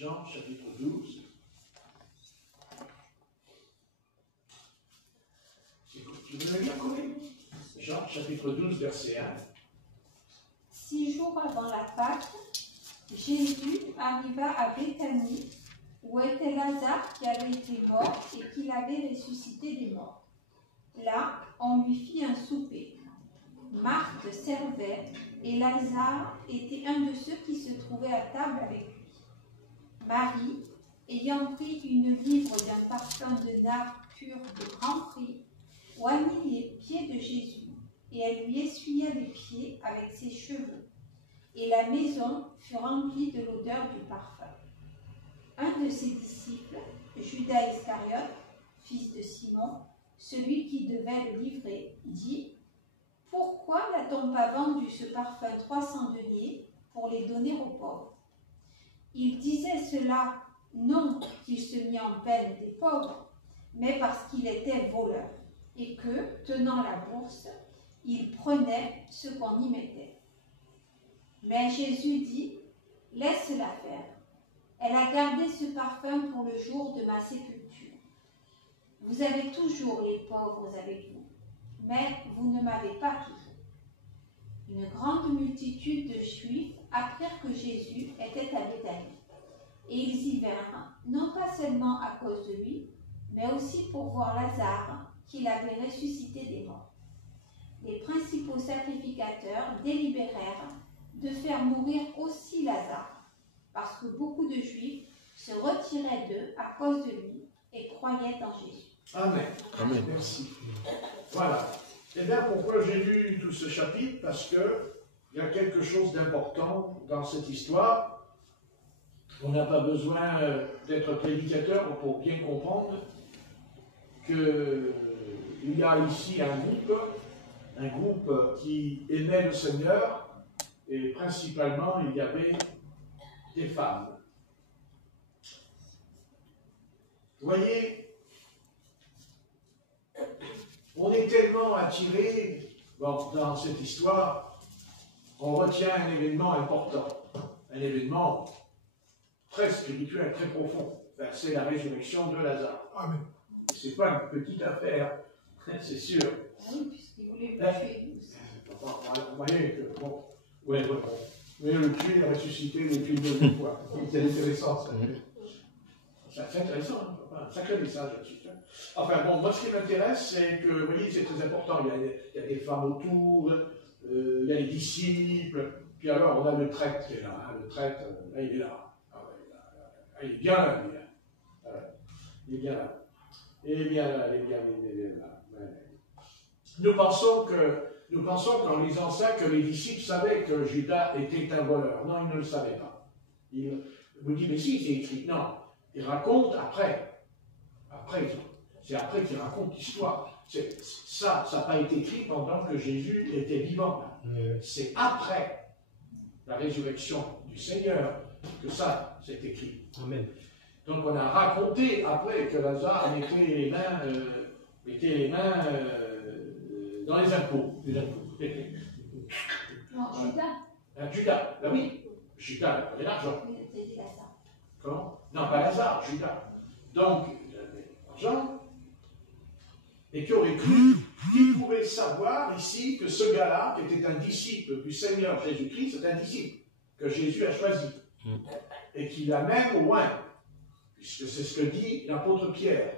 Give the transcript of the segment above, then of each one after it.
Jean chapitre 12. Tu veux le lire, Corinne? Jean chapitre 12, verset 1. 6 jours avant la Pâque, Jésus arriva à Béthanie, où était Lazare qui avait été mort et qu'il avait ressuscité des morts. Là, on lui fit un souper. Marthe servait et Lazare était un de ceux qui se trouvaient à table avec lui. Marie, ayant pris une livre d'un parfum de nard pur de grand prix, oignit les pieds de Jésus et elle lui essuya les pieds avec ses cheveux. Et la maison fut remplie de l'odeur du parfum. Un de ses disciples, Judas Iscariote, fils de Simon, celui qui devait le livrer, dit « Pourquoi n'a-t-on pas vendu ce parfum 300 deniers pour les donner aux pauvres ?» Il disait cela non qu'il se mit en peine des pauvres, mais parce qu'il était voleur, et que, tenant la bourse, il prenait ce qu'on y mettait. Mais Jésus dit « Laisse-la faire. Elle a gardé ce parfum pour le jour de ma sépulture. Vous avez toujours les pauvres avec vous, mais vous ne m'avez pas toujours. » Une grande multitude de Juifs apprirent que Jésus était à Béthanie. Et ils y vinrent, non pas seulement à cause de lui, mais aussi pour voir Lazare, qu'il avait ressuscité des morts. Les principaux sacrificateurs délibérèrent de faire mourir aussi Lazare, parce que beaucoup de Juifs se retiraient d'eux à cause de lui et croyaient en Jésus. Amen. Amen. Merci. Voilà. Et bien, pourquoi j'ai lu tout ce chapitre? Parce qu'il y a quelque chose d'important dans cette histoire. On n'a pas besoin d'être prédicateur pour bien comprendre qu'il y a ici un groupe qui aimait le Seigneur, et principalement, il y avait des femmes. Vous voyez, on est tellement attiré dans cette histoire, on retient un événement important, un événement très spirituel, très profond. C'est la résurrection de Lazare. Amen. Ce n'est pas une petite affaire, c'est sûr. Oui, puisqu'il voulait le tuer. Vous voyez que, bon, oui, le tuer, il a ressuscité depuis une deuxième fois. C'est intéressant, ça. C'est intéressant, hein, un sacré message là-dessus. Enfin bon, moi ce qui m'intéresse, c'est que, vous voyez, c'est très important, il y a des femmes autour, il y a les disciples, puis alors on a le traître qui est là, hein, le traître, là il est là. Il est bien là, lui. Il est bien là. Il est bien là, il est bien là. Nous pensons qu'en lisant ça, que les disciples savaient que Judas était un voleur. Non, ils ne le savaient pas. Ils vous disent, mais si, c'est écrit. Non, ils racontent après. C'est après qu'ils racontent l'histoire. Ça n'a pas été écrit pendant que Jésus était vivant. C'est après la résurrection du Seigneur que ça s'est écrit. Amen. Donc on a raconté après que Lazare mettait les mains dans les impôts. Non, Judas. Judas, ben oui, Judas il prenait l'argent. Oui, c'est dit Lazare. Comment? Non, pas Lazare, Judas. Donc, il avait l'argent, et qui aurait cru, qui pouvait savoir ici que ce gars-là, qui était un disciple du Seigneur Jésus-Christ, c'est un disciple que Jésus a choisi, et qu'il a même oint, puisque c'est ce que dit l'apôtre Pierre.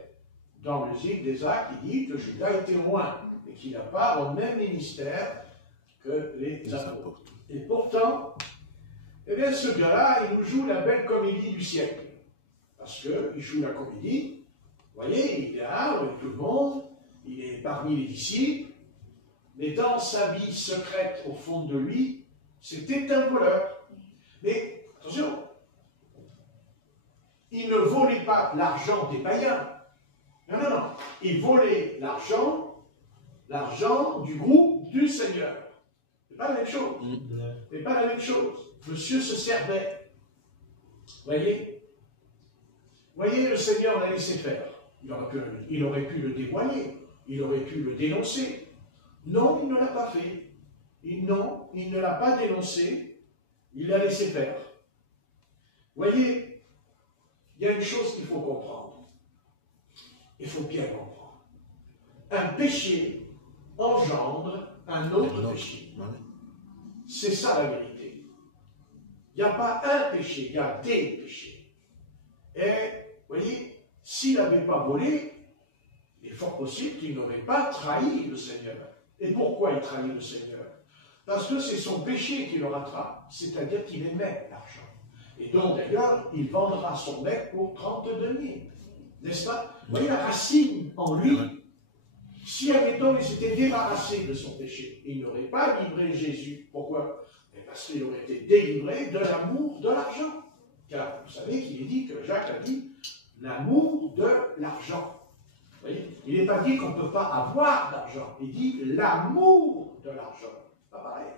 Dans le livre des Actes, il dit que Judas était oint, et qu'il n'a pas au même ministère que les apôtres. Et pourtant, eh bien, ce gars-là, il nous joue la belle comédie du siècle. Parce qu'il joue la comédie, vous voyez, il est là, avec tout le monde, il est parmi les disciples, mais dans sa vie secrète, au fond de lui, c'était un voleur. Mais, attention, il ne volait pas l'argent des païens. Non, non, non. Il volait l'argent du groupe du Seigneur. C'est pas la même chose. C'est pas la même chose. Monsieur se servait. Voyez, le Seigneur l'a laissé faire. Il aurait pu le dévoiler. Il aurait pu le dénoncer. Non, il ne l'a pas fait. Non, il ne l'a pas dénoncé. Il l'a laissé faire. Voyez, il y a une chose qu'il faut comprendre. Il faut bien comprendre. Un péché engendre un autre péché. C'est ça la vérité. Il n'y a pas un péché, il y a des péchés. Et, vous voyez, s'il n'avait pas volé, il est fort possible qu'il n'aurait pas trahi le Seigneur. Et pourquoi il trahit le Seigneur? Parce que c'est son péché qui le rattrape, c'est-à-dire qu'il aimait l'argent. Et donc, d'ailleurs, il vendra son maître pour 30 deniers. N'est-ce pas? Vous voyez la racine en lui. Si, admettons, il s'était débarrassé de son péché, il n'aurait pas livré Jésus. Pourquoi? Parce qu'il aurait été délivré de l'amour de l'argent. Car vous savez qu'il est dit, que Jacques a dit, l'amour de l'argent. Vous voyez? Il n'est pas dit qu'on ne peut pas avoir d'argent. Il dit l'amour de l'argent. Pas pareil.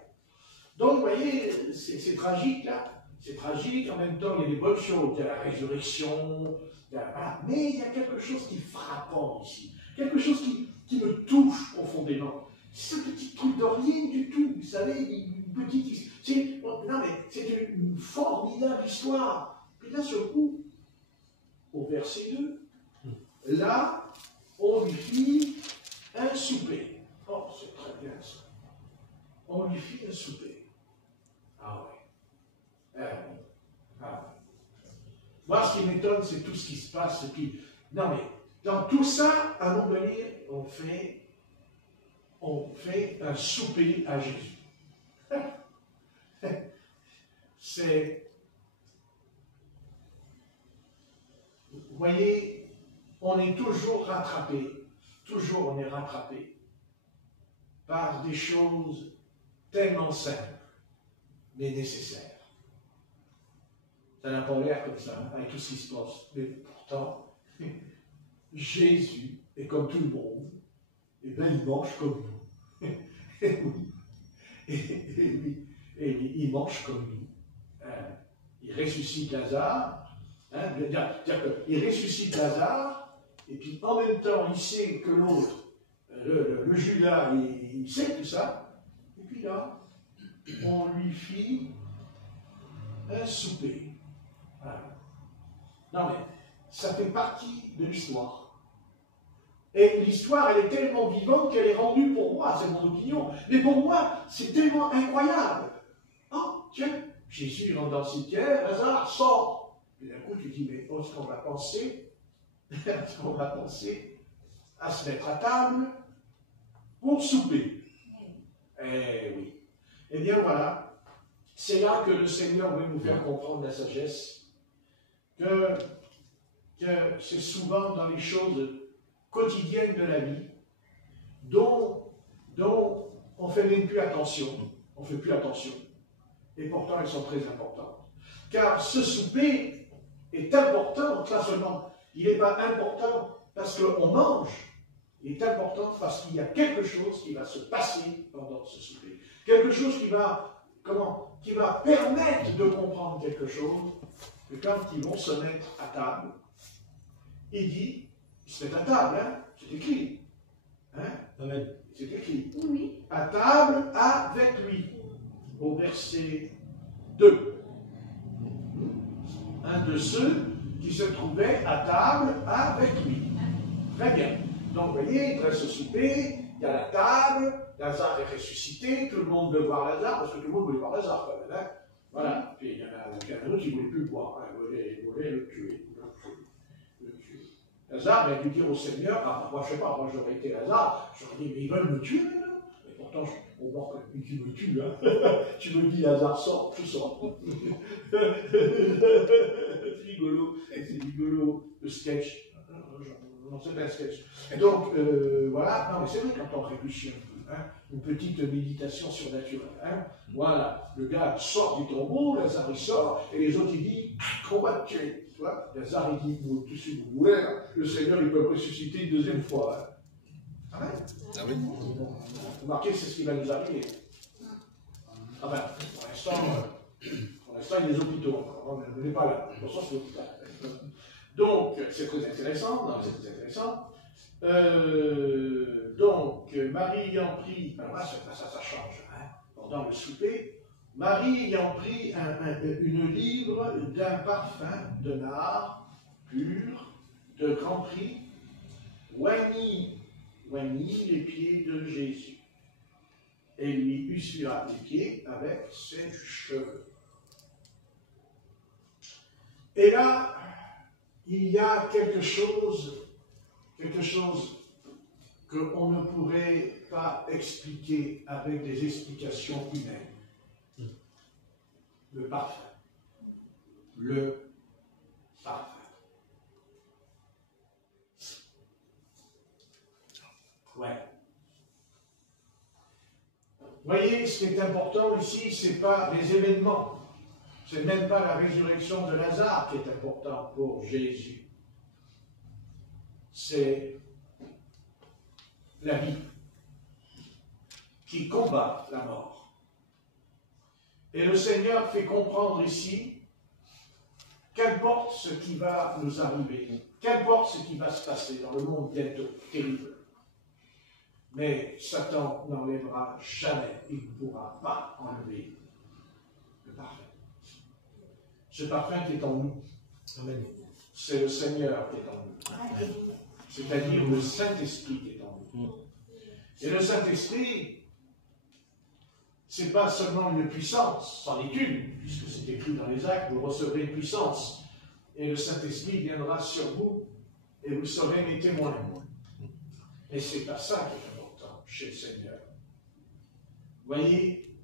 Donc, vous voyez, c'est tragique, là. C'est tragique, en même temps, il y a des bonnes choses. Il y a la résurrection, voilà. Mais il y a quelque chose qui est frappant ici. Quelque chose qui me touche profondément. C'est ce petit truc de rien du tout. Vous savez, une petite... Non, mais c'est une formidable histoire. Puis d'un seul coup, au verset 2, là, on lui fit un souper. Oh, c'est très bien ça. On lui fit un souper. Ah oui. Ah oui. Ah oui. Moi, ce qui m'étonne, c'est tout ce qui se passe. Et puis, non, mais dans tout ça, à un moment donné, on fait un souper à Jésus. C'est... Vous voyez, on est toujours rattrapé, toujours on est rattrapé par des choses tellement simples, mais nécessaires. Ça n'a pas l'air comme ça, avec tout ce qui se passe. Mais pourtant, Jésus est comme tout le monde, et bien il mange comme nous. Et oui, il mange comme nous. Il ressuscite Lazare. Il ressuscite Lazare, et puis en même temps, il sait que l'autre, le Judas, il sait tout ça, et puis là, on lui fit un souper. Voilà. Non mais, ça fait partie de l'histoire. Et l'histoire, elle est tellement vivante qu'elle est rendue pour moi, c'est mon opinion, mais pour moi, c'est tellement incroyable. Oh, tiens, Jésus rentre dans le cimetière, Lazare sort. Et d'un coup, tu dis, mais est-ce qu'on va penser à se mettre à table pour souper? Eh oui. Eh bien voilà, c'est là que le Seigneur veut nous faire comprendre la sagesse, que c'est souvent dans les choses quotidiennes de la vie dont on ne fait même plus attention. On ne fait plus attention. Et pourtant, elles sont très importantes. Car ce souper est important, pas seulement, il n'est pas important parce qu'on mange, il est important parce qu'il y a quelque chose qui va se passer pendant ce souper. Quelque chose qui va permettre de comprendre quelque chose, que quand ils vont se mettre à table, il dit, ils se mettent à table, hein, c'est écrit. Hein? Amen. C'est écrit. Oui. À table avec lui, au verset 2. Un de ceux qui se trouvaient à table avec lui. Très bien. Donc, vous voyez, il reste ce souper, il y a la table, Lazare est ressuscité, tout le monde veut voir Lazare, parce que tout le monde voulait voir Lazare quand même. Hein. Voilà. Puis il y en a un autre qui ne voulait plus le voir, hein. Il voulait le tuer. Lazare a dû dire au Seigneur, ah, moi je ne sais pas, moi j'aurais été Lazare, j'aurais dit, mais ils veulent me tuer maintenant. Mais pourtant, on voit que tu me tues, hein. Tu me dis, Lazare sort, tu sors. C'est rigolo, le sketch. Non, c'est pas un sketch. Et donc, voilà, non mais c'est vrai quand on réfléchit un peu, hein, une petite méditation surnaturelle. Hein. Voilà, le gars sort du tombeau, Lazare il sort, et les autres ils disent, qu'on va te tuer. Tu vois, Lazare il dit, tout ce que vous voulez, hein, le Seigneur il peut ressusciter une deuxième fois. Hein. Ah ouais? Ah oui. Vous remarquez, c'est ce qui va nous arriver. Ah ben, pour l'instant, il y a des hôpitaux. On n'est pas là. Pour ça, c'est l'hôpital. Donc, c'est très intéressant. Non, c'est très intéressant. Donc, Marie ayant pris... Alors là, ça change. Hein, pendant le souper, Marie ayant pris une livre d'un parfum de nard pur, de grand prix, oignit les pieds de Jésus et lui essuia les pieds avec ses cheveux. Et là, il y a quelque chose qu'on ne pourrait pas expliquer avec des explications humaines. Le parfum. Le parfum. Ouais. Vous voyez, ce qui est important ici, ce n'est pas les événements. Ce n'est même pas la résurrection de Lazare qui est important pour Jésus. C'est la vie qui combat la mort. Et le Seigneur fait comprendre ici, qu'importe ce qui va nous arriver, qu'importe ce qui va se passer dans le monde bientôt, terrible, mais Satan n'enlèvera jamais, il ne pourra pas enlever le parfum. Ce parfum qui est en nous, c'est le Seigneur qui est en nous. C'est-à-dire le Saint-Esprit qui est en nous. Et le Saint-Esprit, ce n'est pas seulement une puissance, c'en est une, puisque c'est écrit dans les Actes, vous recevrez une puissance, et le Saint-Esprit viendra sur vous, et vous serez mes témoins. Et ce n'est pas ça qui est important chez le Seigneur. Vous voyez,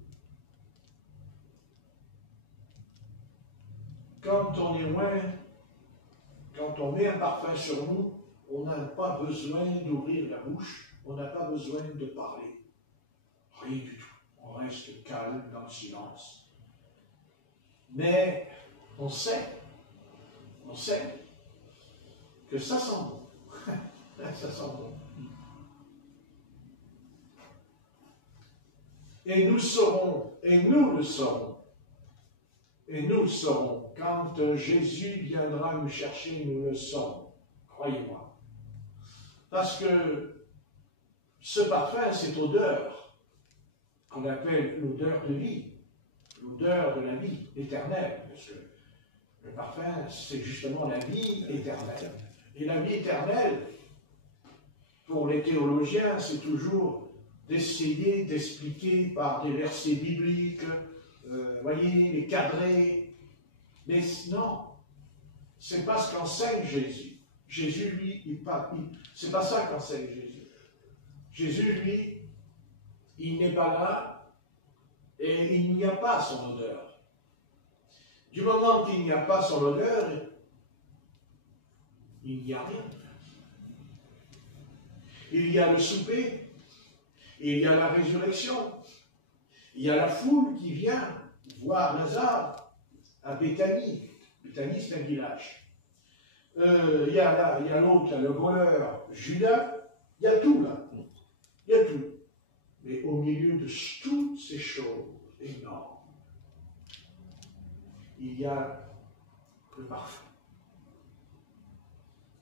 quand on est loin, quand on met un parfum sur nous, on n'a pas besoin d'ouvrir la bouche, on n'a pas besoin de parler. Rien du tout. On reste calme dans le silence. Mais on sait que ça sent bon. Ça sent bon. Et nous saurons, et nous le saurons, quand Jésus viendra nous chercher, nous le saurons, croyez-moi. Parce que ce parfum, cette odeur, qu'on appelle l'odeur de vie, l'odeur de la vie éternelle, parce que le parfum, c'est justement la vie éternelle. Et la vie éternelle, pour les théologiens, c'est toujours d'essayer d'expliquer par des versets bibliques, voyez, les cadrer. Mais non, c'est pas ce qu'enseigne Jésus. Jésus, lui, c'est pas ça qu'enseigne Jésus. Jésus, lui, il n'est pas là et il n'y a pas son odeur. Du moment qu'il n'y a pas son odeur, il n'y a rien. Il y a le souper, il y a la résurrection, il y a la foule qui vient voir Lazare à Béthanie. Béthanie, c'est un village. Il y a l'autre, il y a le voleur Judas, il y a tout là. Il y a tout. Mais au milieu de toutes ces choses énormes, il y a le parfum.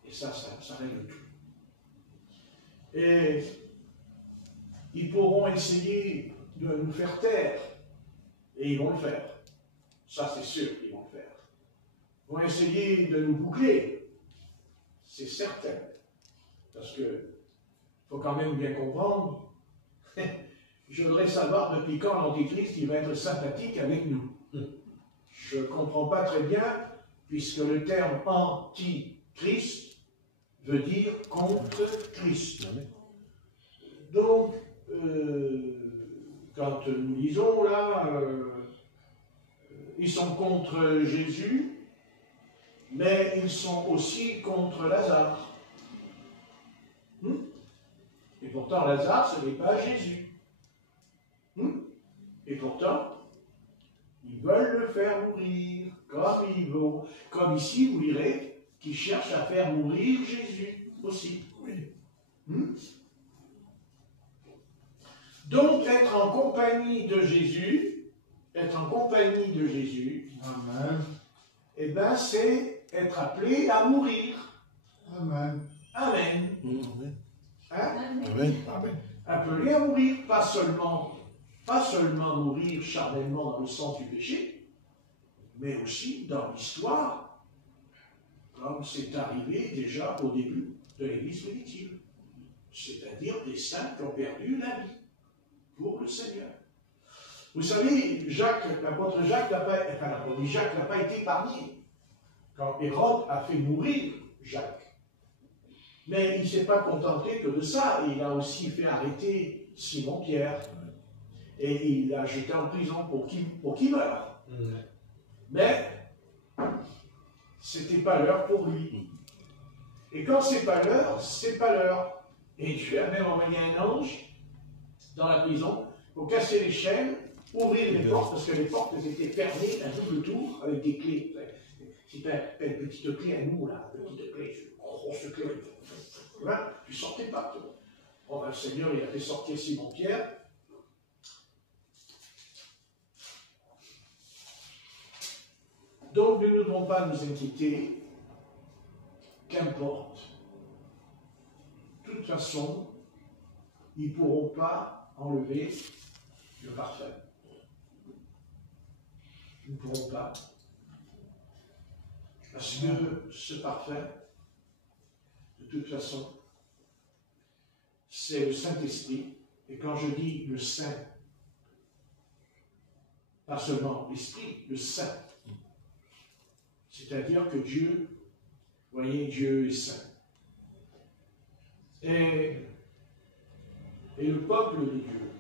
Et ça règle tout. Et ils pourront essayer de nous faire taire, et ils vont le faire. Ça, c'est sûr qu'ils vont le faire. Ils vont essayer de nous boucler, c'est certain. Parce que il faut quand même bien comprendre, je voudrais savoir depuis quand l'Antéchrist il va être sympathique avec nous. Je ne comprends pas très bien, puisque le terme antichrist veut dire contre Christ. Donc, quand nous lisons là, ils sont contre Jésus, mais ils sont aussi contre Lazare. Et pourtant, Lazare, ce n'est pas Jésus. Et pourtant, ils veulent le faire mourir, comme ici, vous lirez, qui cherchent à faire mourir Jésus aussi. Donc, être en compagnie de Jésus, Amen. Eh bien, c'est être appelé à mourir. Amen. Amen. Hein? Amen. Amen. Appelé à mourir, pas seulement mourir charnellement dans le sang du péché, mais aussi dans l'histoire, comme c'est arrivé déjà au début de l'Église primitive, c'est-à-dire des saints qui ont perdu la vie pour le Seigneur. Vous savez, l'apôtre Jacques n'a pas été épargné quand Hérode a fait mourir Jacques. Mais il ne s'est pas contenté que de ça, il a aussi fait arrêter Simon-Pierre. Et il l'a jeté en prison pour qu'il meure. Mais ce n'était pas l'heure pour lui. Et quand c'est pas l'heure, c'est pas l'heure. Et Dieu a même envoyé un ange dans la prison pour casser les chaînes, ouvrir les portes, parce que les portes étaient fermées à double tour avec des clés. C'était une petite clé à nous, là, une petite clé, une grosse clé. Tu ne sortais pas. Bon, le Seigneur, il a fait sortir Simon-Pierre. Donc, nous ne devons pas nous inquiéter, qu'importe. De toute façon, ils ne pourront pas enlever le parfum. Ils ne pourront pas. Parce que ce parfum, de toute façon, c'est le Saint-Esprit. Et quand je dis le Saint, pas seulement l'Esprit, le Saint. C'est-à-dire que Dieu, vous voyez, Dieu est saint. Et le peuple de Dieu.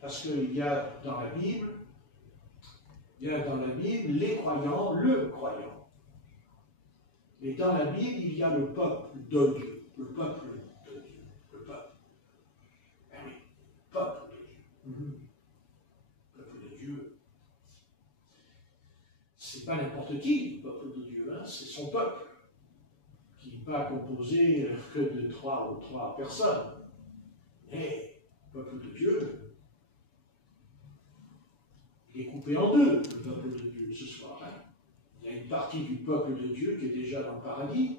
Parce qu'il y a dans la Bible, les croyants, le croyant. Et dans la Bible, il y a le peuple de Dieu. Le peuple de Dieu. Le peuple. Eh oui, peuple de Dieu. Peuple de Dieu. C'est pas n'importe qui, le peuple de Dieu, hein, c'est son peuple, qui n'est pas composé que de trois personnes. Mais le peuple de Dieu, il est coupé en deux, le peuple de Dieu, ce soir. Hein. Il y a une partie du peuple de Dieu qui est déjà dans le paradis,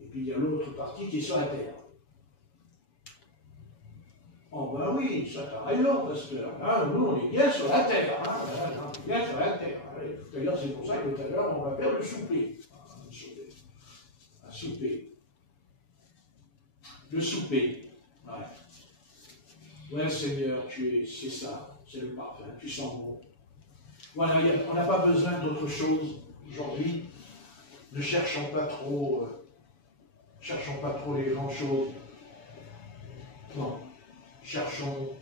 et puis il y a l'autre partie qui est sur la terre. Oh ben oui, ça t'a raison, parce que hein, nous on est bien sur la terre, hein, on est bien sur la terre. D'ailleurs, c'est pour ça que tout à l'heure, on va faire le souper. Un souper. Le souper. Ouais, Seigneur, c'est ça, c'est le parfum, tu sens bon. Voilà, on n'a pas besoin d'autre chose aujourd'hui. Ne cherchons pas trop les grandes choses. Non. Cherchons.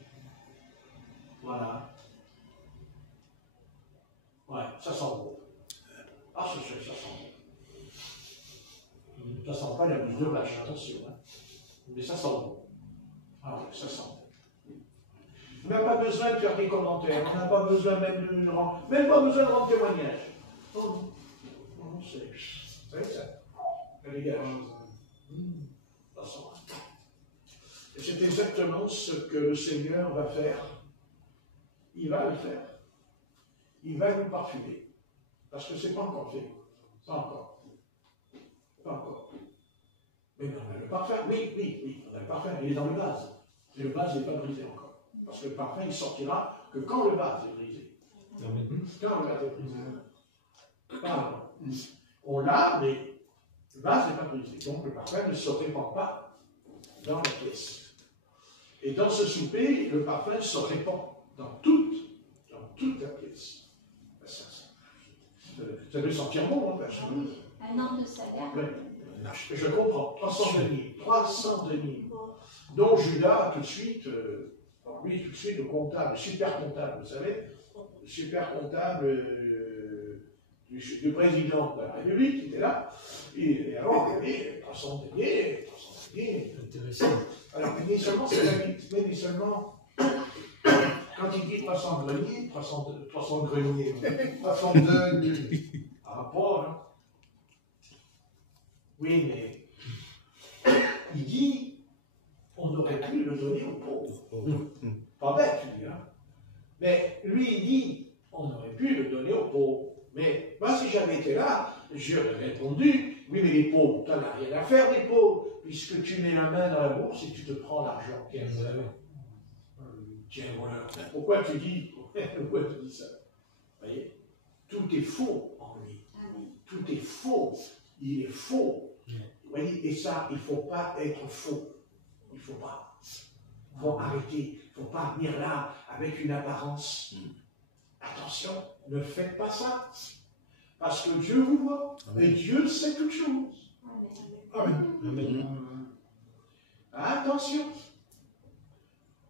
Voilà. Ouais, ça sent bon. Ah, ça sent bon. Ça sent pas la bouche de vache, attention. Hein. Mais ça sent bon. Ah oui, ça sent bon. On n'a pas besoin de faire des commentaires, on n'a pas besoin même pas besoin de rendre témoignage. Oh non, c'est ça. Ça dégage. Ça sent. Et c'est exactement ce que le Seigneur va faire. Il va le faire. Il va nous parfumer. Parce que ce n'est pas encore fait. Pas encore. Pas encore. Mais on a le parfum. Oui, on a le parfum. Il est dans le vase. Et le vase n'est pas brisé encore. Parce que le parfum, il sortira que quand le vase est brisé. Quand le vase est brisé. Pardon. On l'a, mais le vase n'est pas brisé. Donc le parfum ne se répand pas dans la pièce. Et dans ce souper, le parfum se répand dans toute la pièce. Ça doit sentir bon, hein, un an de salaire. Ouais. Je comprends. 300 deniers. Donc Judas, tout de suite, lui, tout de suite, le comptable, super comptable, vous savez, le super comptable du président de la République qui était là. Et alors, il y avait 300 deniers. Intéressant. Alors, mais seulement, c'est la vie, mais seulement. Quand il dit 300 greniers, 300 greniers, 302 rapport, hein. Oui, mais il dit on aurait pu le donner aux pauvres. Pas bête, lui, hein. Mais lui, il dit on aurait pu le donner aux pauvres. Mais moi, si j'avais été là, j'aurais répondu oui, mais les pauvres, tu n'en as rien à faire, les pauvres, puisque tu mets la main dans la bourse et tu te prends l'argent. Tiens, voilà. Pourquoi tu dis ça? Vous voyez? Tout est faux en lui. tout est faux. Il est faux. Vous voyez, et ça, il ne faut pas être faux. Il ne faut pas. Il faut arrêter. Il ne faut pas venir là avec une apparence. Attention, ne faites pas ça. Parce que Dieu vous voit. Et Dieu sait toutes choses. Amen. Amen. Attention.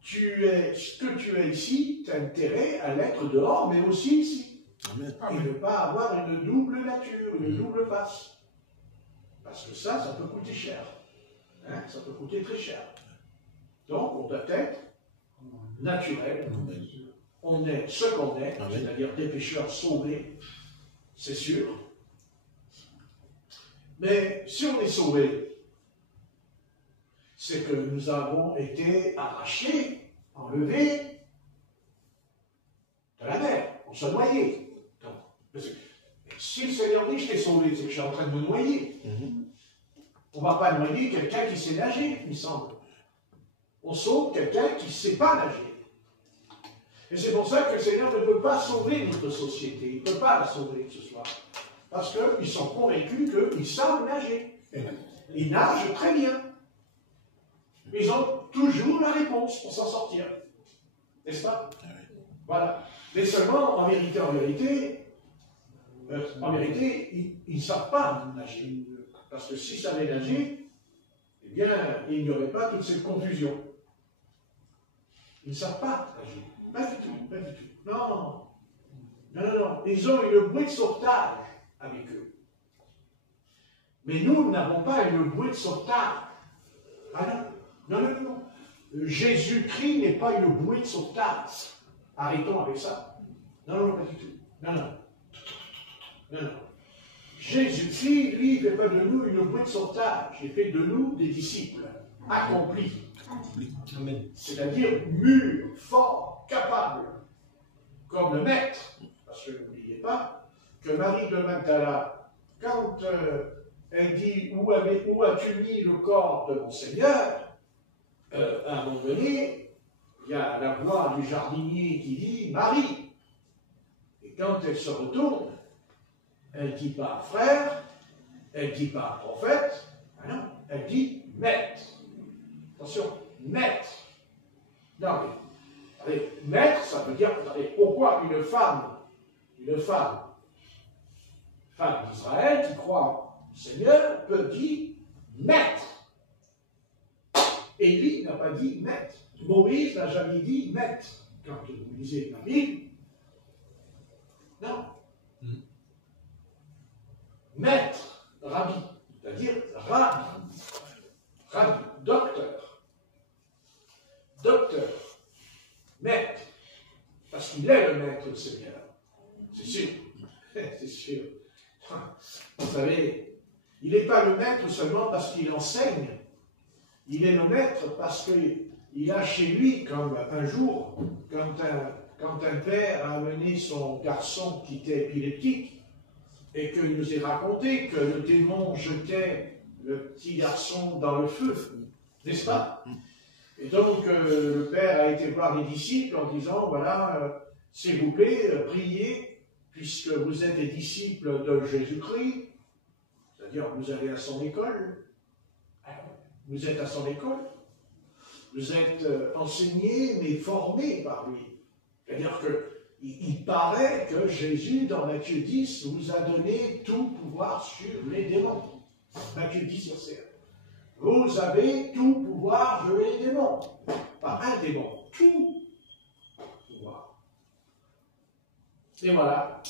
Ce que tu es ici, tu as intérêt à l'être dehors, mais aussi ici. Amen. Et ne pas avoir une double nature, une double face. Parce que ça peut coûter cher. Hein, ça peut coûter très cher. Donc, on doit être naturel. Amen. On est ce qu'on est, Amen. c'est-à-dire des pécheurs sauvés, c'est sûr. Mais si on est sauvé, c'est que nous avons été arrachés, enlevés de la mer. On s'est noyé. Donc, parce que si le Seigneur dit je t'ai sauvé, c'est que je suis en train de me noyer. On ne va pas noyer quelqu'un qui sait nager, il me semble. On sauve quelqu'un qui ne sait pas nager. Et c'est pour ça que le Seigneur ne peut pas sauver notre société. Il ne peut pas la sauver ce soir. Parce qu'ils sont convaincus qu'ils savent nager. Ils nagent très bien. Ils ont toujours la réponse pour s'en sortir. N'est-ce pas? Voilà. Mais seulement, en vérité, ils ne savent pas nager. Parce que s'ils savaient nager, eh bien, il n'y aurait pas toute cette confusion. Ils ne savent pas nager. Pas du tout, pas du tout. Non. Non. Ils ont une bouée de sauvetage avec eux. Mais nous n'avons pas une bouée de sauvetage. Ah non. Jésus-Christ n'est pas une bouée de sauvetage. Arrêtons avec ça. Non, pas du tout. Non. Jésus-Christ, lui, ne fait pas de nous une bouée de sauvetage. Il fait de nous des disciples accomplis. Amen. C'est-à-dire mûrs, forts, capables, comme le maître. Parce que n'oubliez pas que Marie de Magdala, quand elle dit où as-tu mis le corps de mon Seigneur, à un moment donné, il y a la voix du jardinier qui dit Marie. Et quand elle se retourne, elle ne dit pas frère, elle ne dit pas prophète, non, elle dit maître. Attention, maître. Non, mais maître, ça veut dire, pourquoi une femme d'Israël qui croit au Seigneur peut dire maître. Élie n'a pas dit maître. Moïse n'a jamais dit maître. Quand vous lisez la Bible, non. Maître, rabbi, c'est-à-dire rabbi, docteur, maître, parce qu'il est le maître, le Seigneur. C'est sûr, c'est sûr. Vous savez, il n'est pas le maître seulement parce qu'il enseigne, il est le maître parce qu'il a chez lui, comme un jour, quand un père a amené son garçon qui était épileptique, et qu'il nous ait raconté que le démon jetait le petit garçon dans le feu, n'est-ce pas? Et donc, le père a été voir les disciples en disant, voilà, s'il vous plaît, priez, puisque vous êtes des disciples de Jésus-Christ, c'est-à-dire vous allez à son école, vous êtes à son école, vous êtes enseignés, mais formés par lui. C'est-à-dire qu'il paraît que Jésus, dans Matthieu 10, vous a donné tout pouvoir sur les démons. Matthieu 10, verset 1. Vous avez tout pouvoir sur les démons. Pas un démon, tout pouvoir. Et voilà.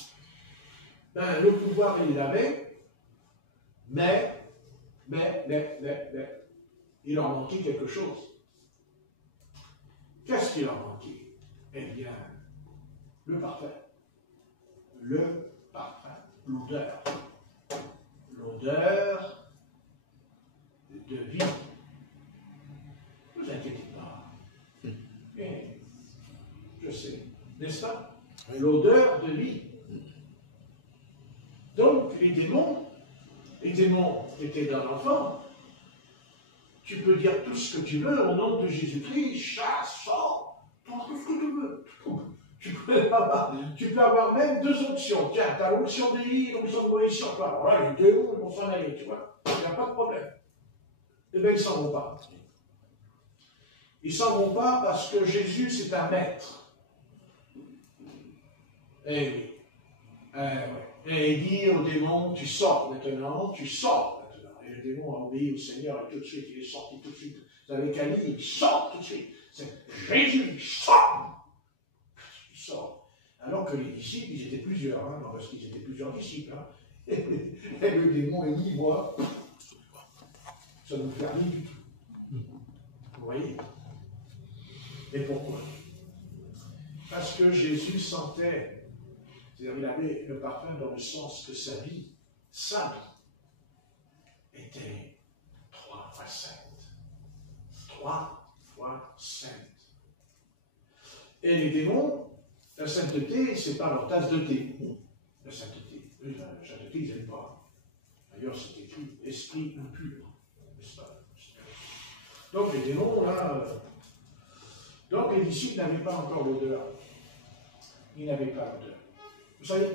Ben, le pouvoir, il l'avait, mais, il en manquait quelque chose. Qu'est-ce qu'il en manquait? Eh bien, le parfum. Le parfum. L'odeur. L'odeur de vie. Ne vous inquiétez pas. Je sais. N'est-ce pas? L'odeur de vie. Donc, les démons étaient dans l'enfant. Tu peux dire tout ce que tu veux au nom de Jésus-Christ, chasse, sort, tout ce que tu veux. Tu tu peux avoir même deux options. Tiens, tu as l'option d'Élie, l'option de Moïse sur toi. Alors là, les démons, ils vont s'en aller, tu vois. Il n'y a pas de problème. Eh bien, ils ne s'en vont pas. Ils ne s'en vont pas parce que Jésus, c'est un maître. Eh oui. Ouais. Et il dit au démon, tu sors maintenant, tu sors maintenant. Et le démon a obéi au Seigneur et tout de suite, il est sorti tout de suite. Vous avez qu'à lire, il sort tout de suite. C'est Jésus, il sort. Il sort. Alors que les disciples, ils étaient plusieurs, hein, parce qu'ils étaient plusieurs disciples. Hein. Et le démon est dit, moi, ça ne me fait rien du tout. Vous voyez? Et pourquoi? Parce que Jésus sentait, c'est-à-dire il avait le parfum dans le sens que sa vie, était 3 fois sainte. 3 fois sainte. Et les démons, la sainteté, c'est pas leur tasse de thé. La sainteté. Eux, la sainteté, ils n'aiment pas. D'ailleurs, c'est écrit esprit impur. N'est-ce pas? Donc les démons, là. Donc les disciples n'avaient pas encore l'odeur. Ils n'avaient pas l'odeur. Vous savez,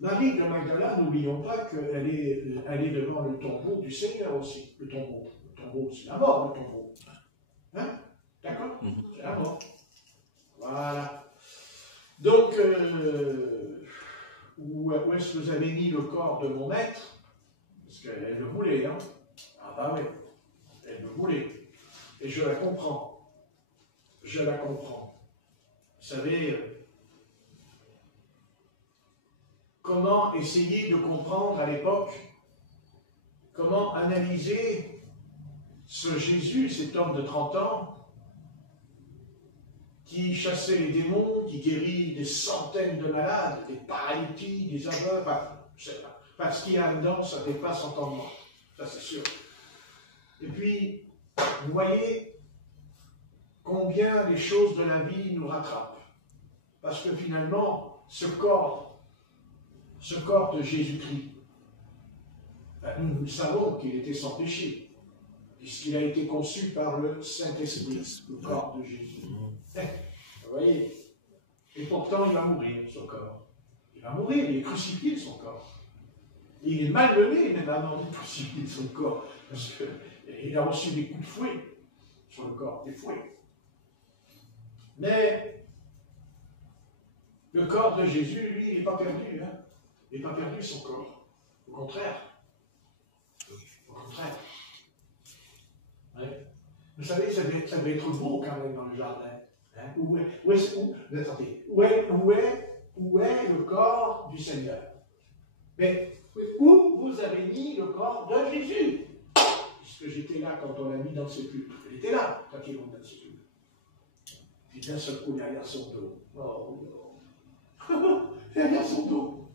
Marie de Magdala, n'oublions pas qu'elle est devant le tombeau du Seigneur aussi. Le tombeau, c'est la mort, le tombeau. Hein? D'accord? C'est la mort. Voilà. Donc, où est-ce que vous avez mis le corps de mon maître? Parce qu'elle le voulait, hein? Ah bah oui, elle le voulait. Et je la comprends. Je la comprends. Vous savez, comment essayer de comprendre à l'époque, comment analyser ce Jésus, cet homme de 30 ans, qui chassait les démons, qui guérit des centaines de malades, des paralytiques, des aveugles, enfin, ce qu'il y a dedans, ça dépasse entendement. Ça, c'est sûr. Et puis, vous voyez combien les choses de la vie nous rattrapent. Parce que finalement, ce corps de Jésus-Christ, nous savons qu'il était sans péché, puisqu'il a été conçu par le Saint-Esprit, le corps de Jésus. Vous voyez? Et pourtant, il va mourir, son corps. Il va mourir, il est crucifié, son corps. Il est malmené, même avant de crucifier son corps, parce qu'il a reçu des coups de fouet sur le corps, des fouets. Mais le corps de Jésus, lui, il n'est pas perdu. Hein? Il n'est pas perdu, son corps. Au contraire. Au contraire. Ouais. Vous savez, ça devait être beau quand même dans le jardin. Hein? Où est le corps du Seigneur? Mais où vous avez mis le corps de Jésus? Puisque j'étais là quand on l'a mis dans le sépulcre. Il était là quand il est dans le sépulcre. Puis d'un seul coup, derrière son dos. Oh non. Derrière son dos.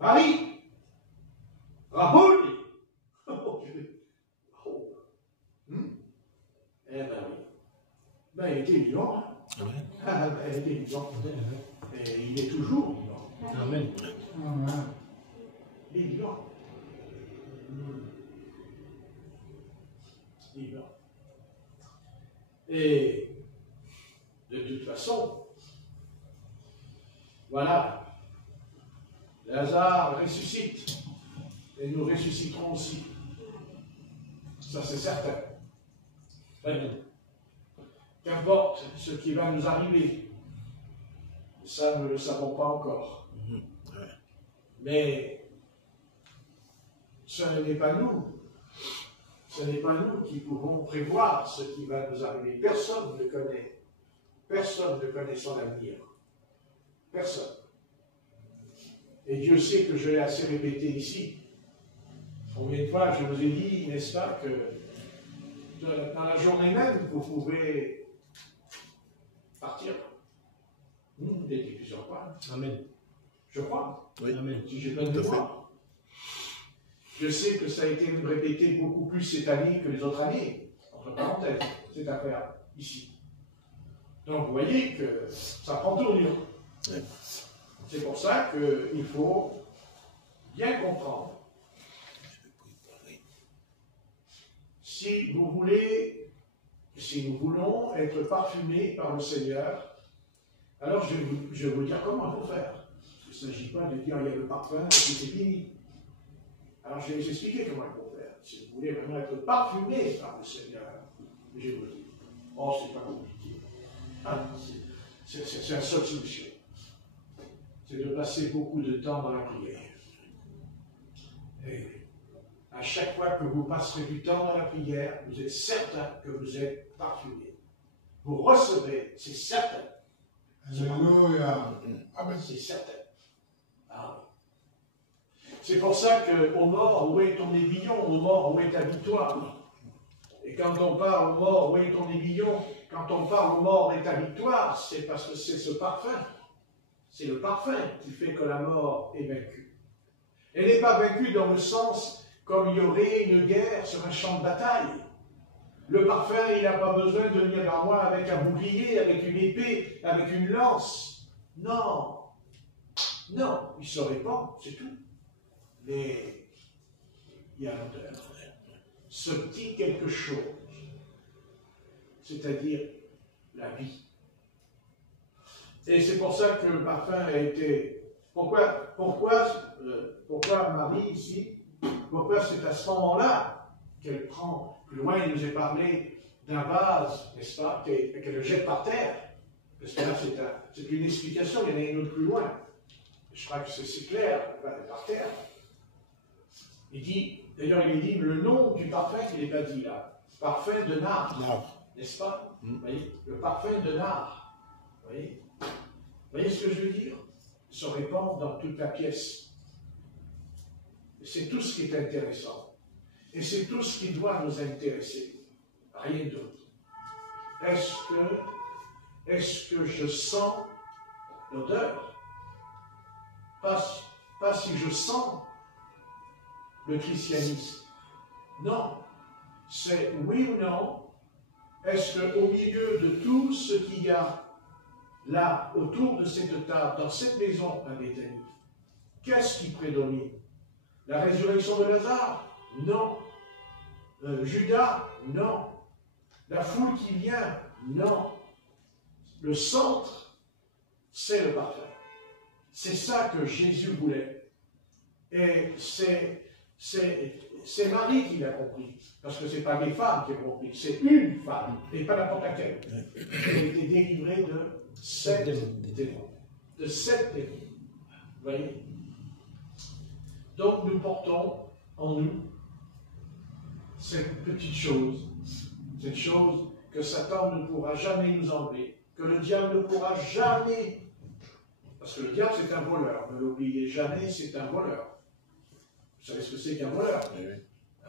Marie! Raoul! Eh ben oui. Ben, il était vivant. Hein? Ah, ben, il était vivant. Et il est toujours vivant. Amen. Amen. Il est vivant. Il est vivant. Et de toute façon, voilà, Lazare ressuscite. Et nous ressusciterons aussi. Ça, c'est certain. Qu'importe ce qui va nous arriver, ça, nous ne le savons pas encore. Mais ce n'est pas nous. Ce n'est pas nous qui pouvons prévoir ce qui va nous arriver. Personne ne connaît. Personne ne connaît son avenir. Personne. Et Dieu sait que je l'ai assez répété ici. Combien de fois je vous ai dit, n'est-ce pas, que dans la journée même, vous pouvez partir. Vous l'avez dit plusieurs fois. Amen. Je crois. Oui. Amen. Si j'ai pas de mémoire. Je sais que ça a été répété beaucoup plus cette année que les autres années. Entre parenthèses, cette affaire ici. Donc vous voyez que ça prend tournure. Oui. C'est pour ça qu'il faut bien comprendre. Si vous voulez, si nous voulons être parfumés par le Seigneur, Alors je vais vous dire comment il faut faire. Il ne s'agit pas de dire il y a le parfum et puis c'est fini. Alors je vais vous expliquer comment il faut faire. Si vous voulez vraiment être parfumé par le Seigneur, je vous dis, oh, c'est pas compliqué. Ah, c'est la seule solution. C'est de passer beaucoup de temps dans la prière. Et à chaque fois que vous passerez du temps dans la prière, vous êtes certain que vous êtes parfumé. Vous recevez, c'est certain. Alléluia. Amen. C'est certain. Ah. C'est pour ça qu'au mort, où est ton aiguillon? Au mort, où est ta victoire? Et quand on parle au mort, où est ton aiguillon? Quand on parle au mort et ta victoire, c'est parce que c'est ce parfum. C'est le parfum qui fait que la mort est vaincue. Elle n'est pas vaincue dans le sens comme il y aurait une guerre sur un champ de bataille. Le parfum, il n'a pas besoin de venir vers moi avec un bouclier, avec une épée, avec une lance. Non. Non, il se répand, c'est tout. Mais il y a l'odeur. Ce petit quelque chose, c'est-à-dire la vie. Et c'est pour ça que le parfum a été... Pourquoi Marie ici? Pourquoi c'est à ce moment-là qu'elle prend, plus loin il nous est parlé d'un vase, n'est-ce pas, qu'elle le jette par terre? Parce que là c'est une explication, il y en a une autre plus loin. Je crois que c'est clair, par terre. Il dit, d'ailleurs il est dit le nom du parfum qu'il n'est pas dit là. Parfum de nard, n'est-ce pas? Vous voyez, le parfum de nard. Vous voyez ce que je veux dire? Il se répand dans toute la pièce. C'est tout ce qui est intéressant. Et c'est tout ce qui doit nous intéresser. Rien d'autre. Est-ce que je sens l'odeur? Pas si je sens le christianisme. Non. C'est oui ou non. Est-ce qu'au milieu de tout ce qu'il y a là, autour de cette table, dans cette maison à Béthanie, qu'est-ce qui prédomine? La résurrection de Lazare? Non. Judas? Non. La foule qui vient? Non. Le centre, c'est le parfum. C'est ça que Jésus voulait. Et c'est Marie qui l'a compris. Parce que ce n'est pas les femmes qui ont compris, c'est une femme, et pas n'importe laquelle. Elle a été délivrée de 7 démons. De 7 démons. Vous voyez? Donc nous portons en nous cette petite chose, cette chose que Satan ne pourra jamais nous enlever, que le diable ne pourra jamais, parce que le diable c'est un voleur, ne l'oubliez jamais, c'est un voleur. Vous savez ce que c'est qu'un voleur?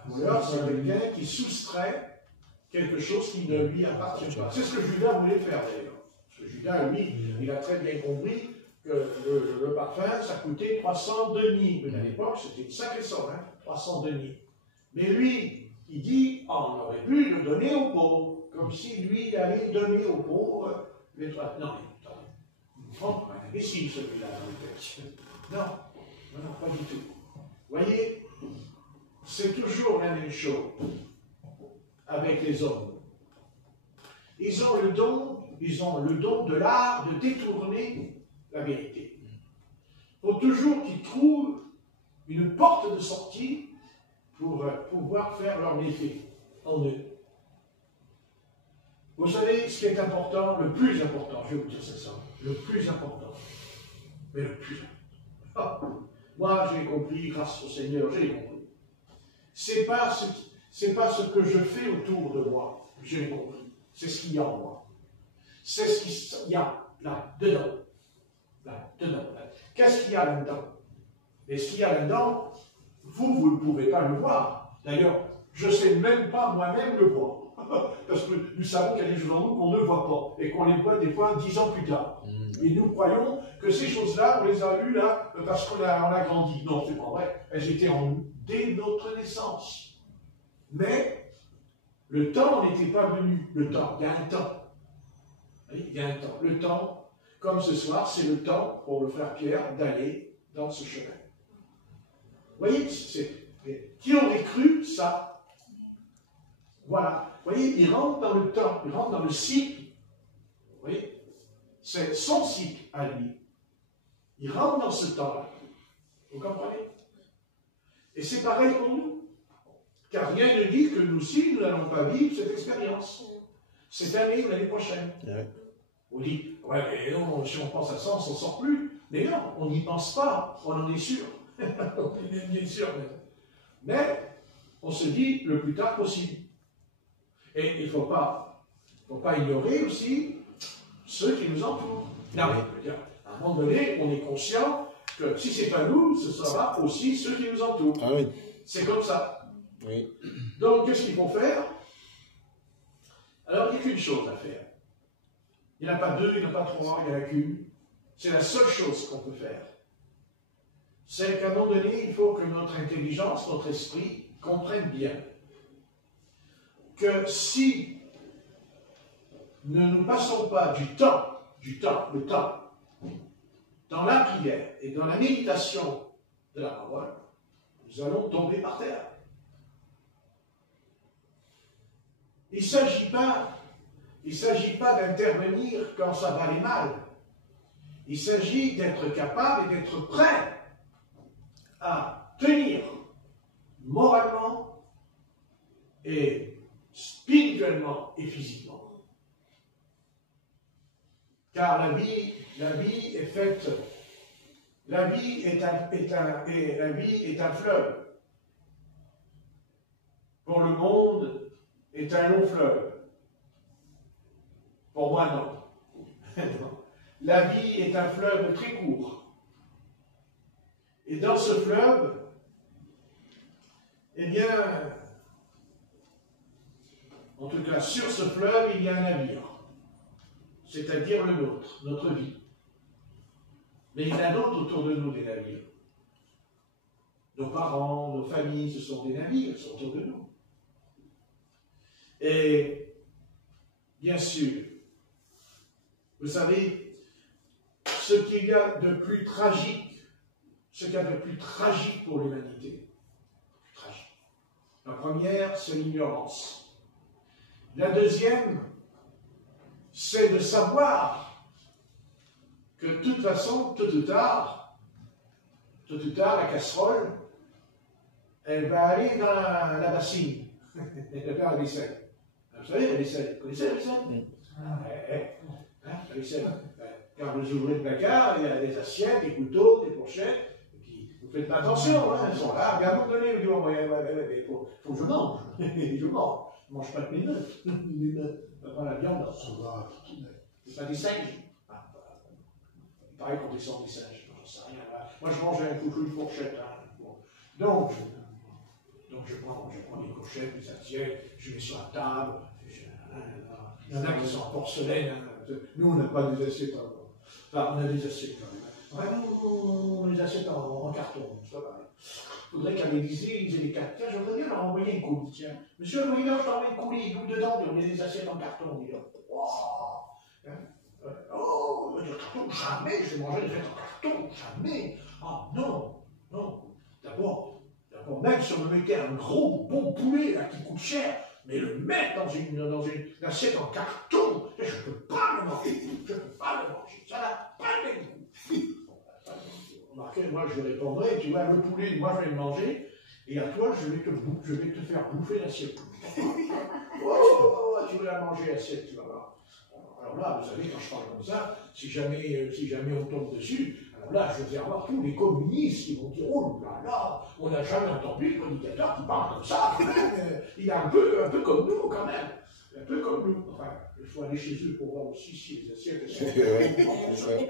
Un voleur, c'est quelqu'un qui soustrait quelque chose qui ne lui appartient pas. C'est ce que Judas voulait faire d'ailleurs. Parce que Judas, lui, il a très bien compris que le parfum, ça coûtait 300 deniers. Mais à l'époque, c'était une sacrée somme, 300 deniers. Mais lui, il dit, oh, on aurait pu le donner aux pauvres, comme si lui, il allait donner aux pauvres les 3... Non, mais attendez, vous comprenez, un imbécile celui-là dans le texte. Non, pas du tout. Vous voyez, c'est toujours la même chose avec les hommes. Ils ont le don de l'art de détourner la vérité. Il faut toujours qu'ils trouvent une porte de sortie pour pouvoir faire leur métier en eux. Vous savez, ce qui est important, le plus important, je vais vous dire c'est ça, le plus important, mais le plus important. Moi, j'ai compris, grâce au Seigneur, j'ai compris. C'est pas ce que je fais autour de moi, j'ai compris. C'est ce qu'il y a en moi. C'est ce qu'il y a là, dedans. Là, dedans. Qu'est-ce qu'il y a là-dedans? Et ce qu'il y a là-dedans, vous ne pouvez pas le voir. D'ailleurs, je ne sais même pas moi-même le voir. Parce que nous savons qu'il y a des choses en nous qu'on ne voit pas. Et qu'on les voit des fois 10 ans plus tard. Et nous croyons que ces choses-là, on les a eues là parce qu'on a grandi. Non, c'est pas vrai. Elles étaient en nous dès notre naissance. Mais le temps n'était pas venu. Le temps, il y a un temps. Il y a un temps. Le temps, comme ce soir, c'est le temps pour le frère Pierre d'aller dans ce chemin. Vous voyez, qui aurait cru ça? Voilà. Vous voyez, il rentre dans le temps, il rentre dans le cycle. Vous voyez? C'est son cycle à lui. Il rentre dans ce temps-là. Vous comprenez? Et c'est pareil pour nous. Car rien ne dit que nous aussi, nous n'allons pas vivre cette expérience. Cette année ou l'année prochaine. Ouais. On dit, ouais, mais non, si on pense à ça, on ne s'en sort plus. Mais non, on n'y pense pas, on en est sûr. On est bien sûr. Mais on se dit le plus tard possible. Et il ne faut pas ignorer aussi ceux qui nous entourent. Non, à un moment donné, on est conscient que si ce n'est pas nous, ce sera aussi ceux qui nous entourent. Ah oui. C'est comme ça. Oui. Donc, qu'est-ce qu'il faut faire? Alors, il n'y a qu'une chose à faire. Il n'y en a pas deux, il n'y en a pas trois, il n'y en a qu'une. C'est la seule chose qu'on peut faire. C'est qu'à un moment donné, il faut que notre intelligence, notre esprit, comprenne bien que si nous ne passons pas le temps, dans la prière et dans la méditation de la parole, nous allons tomber par terre. Il ne s'agit pas d'intervenir quand ça va aller mal. Il s'agit d'être capable et d'être prêt à tenir moralement et spirituellement et physiquement. Car la vie est faite, la vie est un fleuve. Pour le monde, est un long fleuve. Pour moi, non. La vie est un fleuve très court. Et dans ce fleuve, eh bien, en tout cas, sur ce fleuve, il y a un navire. C'est-à-dire le nôtre, notre vie. Mais il y en a d'autres autour de nous, des navires. Nos parents, nos familles, ce sont des navires, ils sont autour de nous. Et, bien sûr, vous savez, ce qu'il y a de plus tragique, pour l'humanité, la première, c'est l'ignorance. La deuxième, c'est de savoir que de toute façon, tôt ou tard, la casserole, elle va aller dans la bassine. Elle va faire la vaisselle. Vous savez, la vaisselle, vous connaissez la vaisselle? La vaisselle. Quand vous ouvrez le placard, il y a des assiettes, des couteaux, des fourchettes. Vous faites pas attention, hein, ils sont là. Mais à un moment donné, vous dites, il faut que je mange. Je mange pas que mes notes. Pas la viande. C'est pas des singes. Il paraît qu'on descend des singes. J'en sais rien. Moi, je mange un couteau, une fourchette. Hein. Bon. Donc, je prends des fourchettes, des assiettes, je mets sur la table. Il y en a qui sont en porcelaine. Hein. Nous, on n'a pas des assiettes. Enfin, on a des assiettes quand même. Vraiment, on les achète en carton. C'est pas pareil. Il faudrait qu'à l'Élysée, ils aient des cartons. Tiens, j'aimerais bien leur envoyer un colis. Tiens, monsieur le président, je t'envoie un colis. D'où dedans, on met des assiettes en carton. Dis donc. Oh, du carton, jamais je vais manger des assiettes en carton. Jamais. Ah, non. D'abord, même si on me mettait un gros bon poulet là, qui coûte cher, mais le mettre dans une assiette en carton, je ne peux pas le manger. Ça n'a pas le même goût. Remarquez, moi je répondrai, tu vois, le poulet, moi je vais le manger, et à toi je vais te faire bouffer l'assiette. Oh, tu veux la manger l'assiette, tu vas voir. Alors là, vous savez, quand je parle comme ça, si jamais on tombe dessus, alors là, je vais avoir tous les communistes qui vont dire, oh là, on n'a jamais entendu le prédicateur qui parle comme ça. Il est un peu comme nous quand même. Un peu comme nous. Enfin, il faut aller chez eux pour voir aussi si les assiettes sont.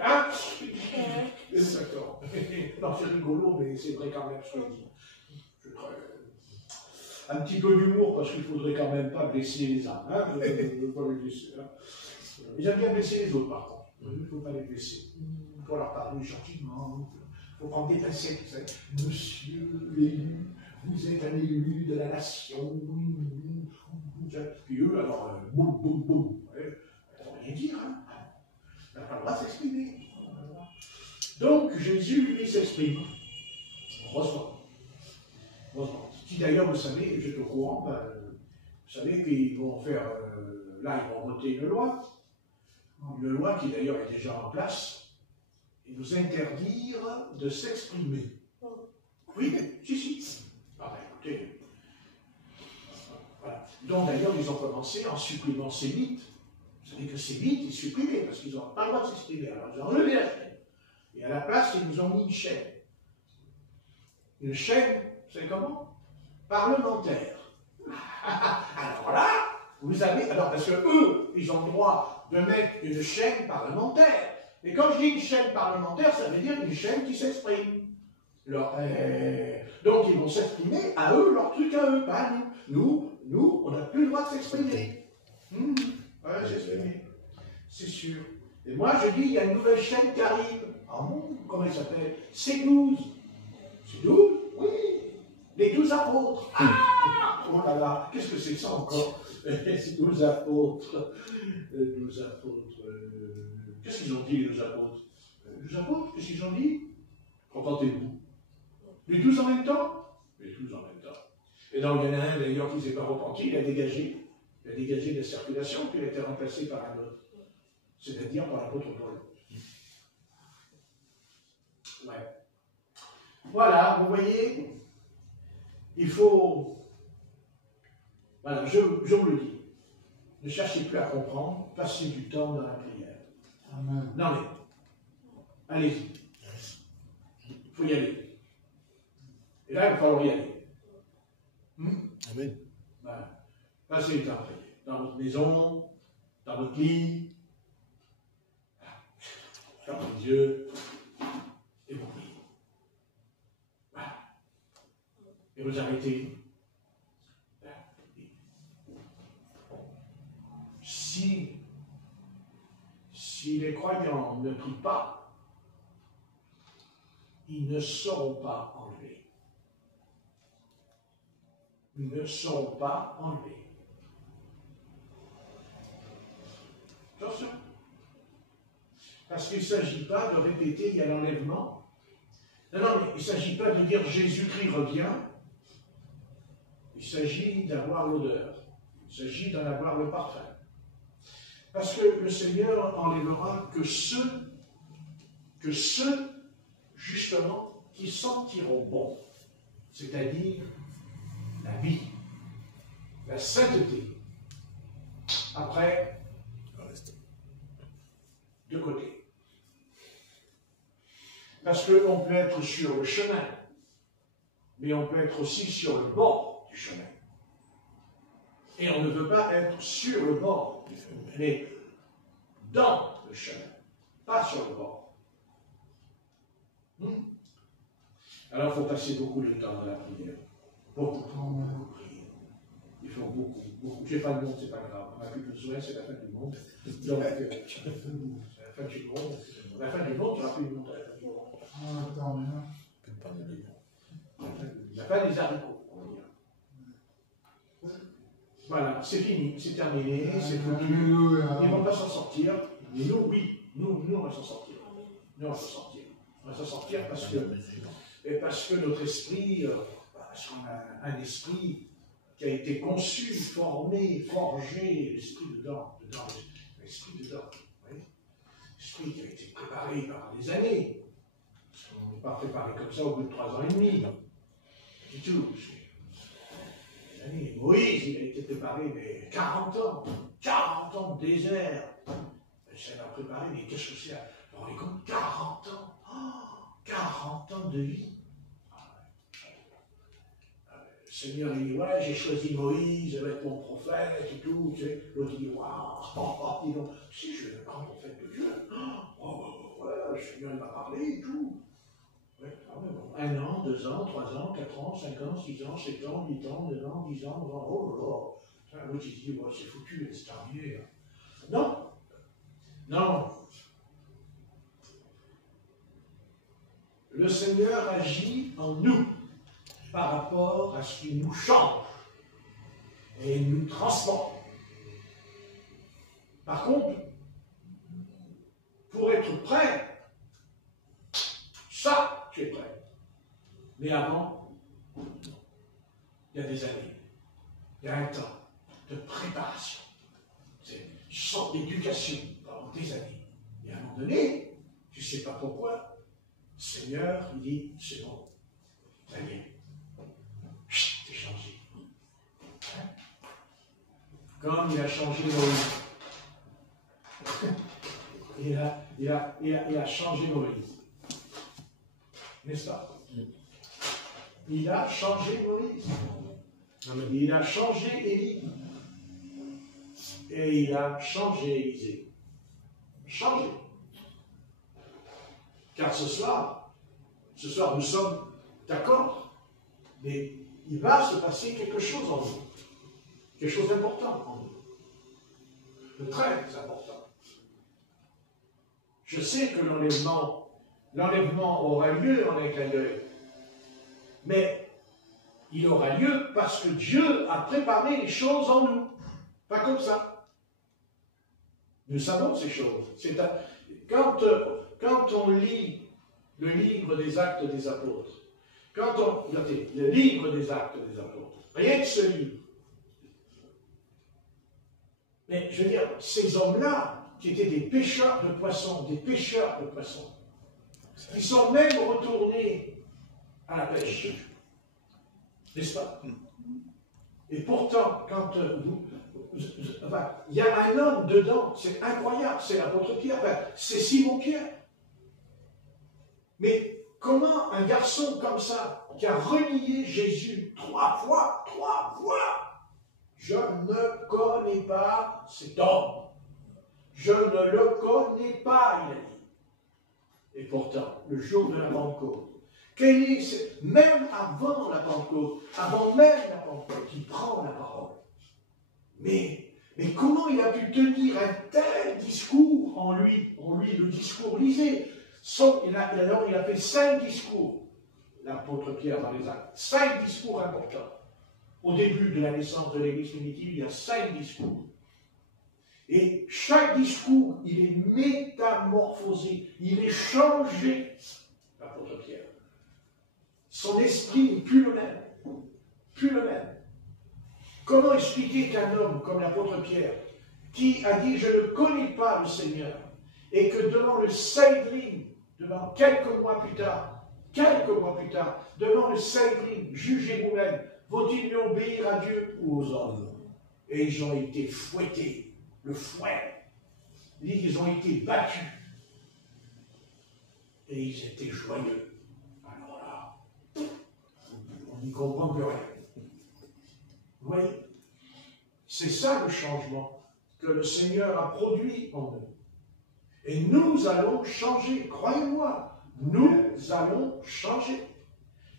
Hein? Exactement. Non, c'est rigolo, mais c'est vrai quand même ce que je dis. Un petit peu d'humour, parce qu'il ne faudrait quand même pas blesser les âmes. Hein? Pas les blesser. Hein? J'aime bien blesser les autres, par contre. Il ne faut pas les blesser. Il faut leur parler gentiment. Il faut prendre des pincettes, vous savez. Monsieur l'élu, vous êtes un élu de la nation. Puis eux, alors, boum, boum, boum. Ils ne vont rien dire. Hein. Ils n'ont pas le droit de s'exprimer. Donc, Jésus, lui, s'exprime. Heureusement. Si d'ailleurs, vous savez, j'étais au courant, vous savez qu'ils vont faire, là, ils vont voter une loi une loi qui d'ailleurs est déjà en place, et nous interdire de s'exprimer. Oui, si. Ah ben écoutez, voilà. Donc d'ailleurs, ils ont commencé en supprimant ces mythes. Vous savez que ces mythes, ils supprimaient, parce qu'ils n'ont pas le droit de s'exprimer. Alors ils ont enlevé la chaîne. Et à la place, ils nous ont mis une chaîne. Une chaîne, vous savez comment? Parlementaire. Alors là, vous avez... Alors, parce que eux, ils ont le droit de mettre une chaîne parlementaire. Et quand je dis une chaîne parlementaire, ça veut dire une chaîne qui s'exprime. Donc, ils vont s'exprimer à eux, leur truc à eux, pas à nous. Nous, on n'a plus le droit de s'exprimer. Ouais, s'exprimer. C'est sûr. Et moi, je dis, il y a une nouvelle chaîne qui arrive. Ah bon? Comment elle s'appelle? C12. C12? Oui. Les 12 apôtres. Ah! Oh là là, qu'est-ce que c'est que ça encore? Les 12 apôtres. Les 12 apôtres. Qu'est-ce qu'ils ont dit, les 12 apôtres? Les 12 apôtres, qu'est-ce qu'ils ont dit? Contentez-vous. Les 12 en même temps? Les 12 en même temps. Et donc, il y en a un d'ailleurs qui ne s'est pas repenti, il a dégagé. Il a dégagé de la circulation, puis il a été remplacé par un autre. C'est-à-dire par l'apôtre Paul. Ouais. Voilà, vous voyez, il faut... Voilà, je vous le dis. Ne cherchez plus à comprendre, passez du temps dans la prière. Amen. Non mais, allez-y. Il faut y aller. Et là, il va falloir y aller. Amen. Voilà. Passez du temps à prier. Dans votre maison, dans votre lit. Fermez les yeux. Et vous priez. Voilà. Et vous arrêtez. Si les croyants ne prient pas, ils ne seront pas enlevés. Ils ne seront pas enlevés. Attention. Parce qu'il ne s'agit pas de répéter, il y a l'enlèvement. Non, mais il ne s'agit pas de dire Jésus-Christ revient. Il s'agit d'avoir l'odeur. Il s'agit d'en avoir le parfum. Parce que le Seigneur enlèvera que ceux, justement, qui sentiront bon. C'est-à-dire la vie, la sainteté. Après, de côté. Parce qu'on peut être sur le chemin, mais on peut être aussi sur le bord du chemin. Et on ne veut pas être sur le bord, mais dans le chemin, pas sur le bord. Alors il faut passer beaucoup de temps dans la prière. Beaucoup prier. Il faut beaucoup. J'ai pas de monde, c'est pas grave. On n'a plus besoin, c'est la fin du monde. Donc, c'est la fin du monde. La fin du monde, tu n'auras plus de monde à la fin du monde. Attends, bien. La fin des haricots, on va dire. Voilà, c'est fini, c'est terminé, c'est foutu. Ils ne vont pas s'en sortir. Mais nous, oui, nous, on va s'en sortir. Nous, on va s'en sortir. On va s'en sortir parce que notre esprit, parce qu'on a un esprit qui a été conçu, formé, forgé, l'esprit dedans, l'esprit dedans. L'esprit qui a été préparé par des années. Parce qu'on n'est pas préparé comme ça au bout de 3 ans et demi. Pas du tout. Des années. Moïse, il a été préparé, mais 40 ans. 40 ans de désert. Ça m'a préparé, mais qu'est-ce que c'est? Vous vous rendez compte? 40 ans. Oh, 40 ans de vie. Le Seigneur, il dit, ouais, j'ai choisi Moïse, il va être mon prophète et tout. Tu sais. L'autre, il dit, waouh, dis donc, si je suis le grand prophète de Dieu. Le Seigneur, il m'a parlé et tout. Ouais, bon. 1 an, 2 ans, 3 ans, 4 ans, 5 ans, 6 ans, 7 ans, 8 ans, 9 ans, 10 ans, 11 ans. Oh là là. L'autre, il dit, ouais, c'est foutu, c'est terminé. Non. Non. Le Seigneur agit en nous par rapport à ce qui nous change et nous transforme. Par contre, pour être prêt, ça, tu es prêt. Mais avant, il y a des années, il y a un temps de préparation. C'est une sorte d'éducation. des années. Et à un moment donné, tu ne sais pas pourquoi, le Seigneur, il dit, c'est bon, ça y est, chut, t'es changé. Hein? Comme il a changé Moïse. Il a changé Moïse. N'est-ce pas? Il a changé Moïse. Amen. Il a changé Élie. Et il a changé Élisée. Changé. Car ce soir, nous sommes d'accord, mais il va se passer quelque chose en nous. Quelque chose d'important en nous. De très important. Je sais que l'enlèvement aura lieu en un clin d'œil. Mais il aura lieu parce que Dieu a préparé les choses en nous. Pas comme ça. Nous savons ces choses. Quand on lit le livre des Actes des Apôtres, le livre des Actes des Apôtres, rien que ce livre. Mais je veux dire, ces hommes-là, qui étaient des pêcheurs de poissons, ils sont même retournés à la pêche. N'est-ce pas? Et pourtant, quand il y a un homme dedans, c'est incroyable, c'est l'apôtre Pierre, c'est Simon-Pierre. Mais comment un garçon comme ça, qui a renié Jésus 3 fois, je ne connais pas cet homme. Je ne le connais pas, il a dit. Et pourtant, le jour de la Pentecôte, même avant la Pentecôte, il prend la parole. Mais comment il a pu tenir un tel discours en lui, le discours, lisez, il a fait 5 discours, l'apôtre Pierre dans les Actes, 5 discours importants. Au début de la naissance de l'Église primitive, il y a 5 discours. Et chaque discours, il est métamorphosé, il est changé, l'apôtre Pierre. Son esprit n'est plus le même. Plus le même. Comment expliquer qu'un homme comme l'apôtre Pierre, qui a dit « Je ne connais pas le Seigneur », et que devant le Sanhédrin, devant quelques mois plus tard, devant le Sanhédrin, jugez vous-même, faut-il mieux obéir à Dieu ou aux hommes? Et ils ont été fouettés, le fouet. Ils ont été battus. Et ils étaient joyeux. Alors là, on n'y comprend plus rien. Vous voyez? C'est ça le changement que le Seigneur a produit en nous. Et nous allons changer, croyez-moi, nous allons changer.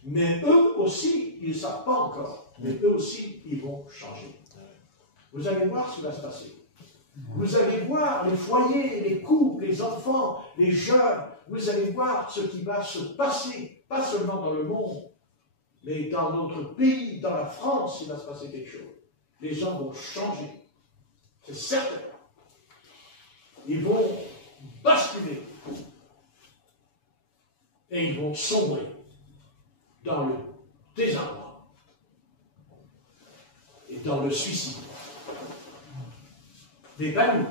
Mais eux aussi, ils ne savent pas encore, mais eux aussi, ils vont changer. Vous allez voir ce qui va se passer. Vous allez voir les foyers, les couples, les enfants, les jeunes, vous allez voir ce qui va se passer, pas seulement dans le monde, mais dans notre pays, dans la France, il va se passer quelque chose. Les gens vont changer. C'est certain. Ils vont basculer. Et ils vont sombrer dans le désarroi et dans le suicide. Mais pas nous.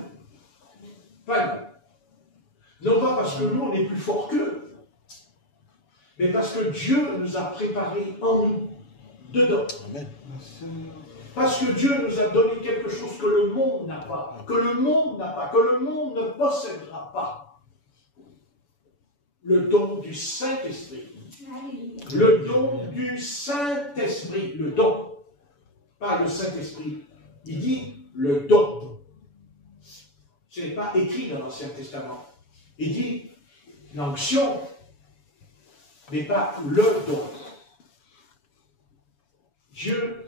Pas nous. Non pas parce que nous, on est plus forts qu'eux, mais parce que Dieu nous a préparés en nous, dedans. Amen. Parce que Dieu nous a donné quelque chose que le monde n'a pas, que le monde ne possédera pas. Le don du Saint-Esprit. Le don du Saint-Esprit. Le don. Pas le Saint-Esprit. Il dit le don. Ce n'est pas écrit dans l'Ancien Testament. Il dit l'onction, mais pas le don. Dieu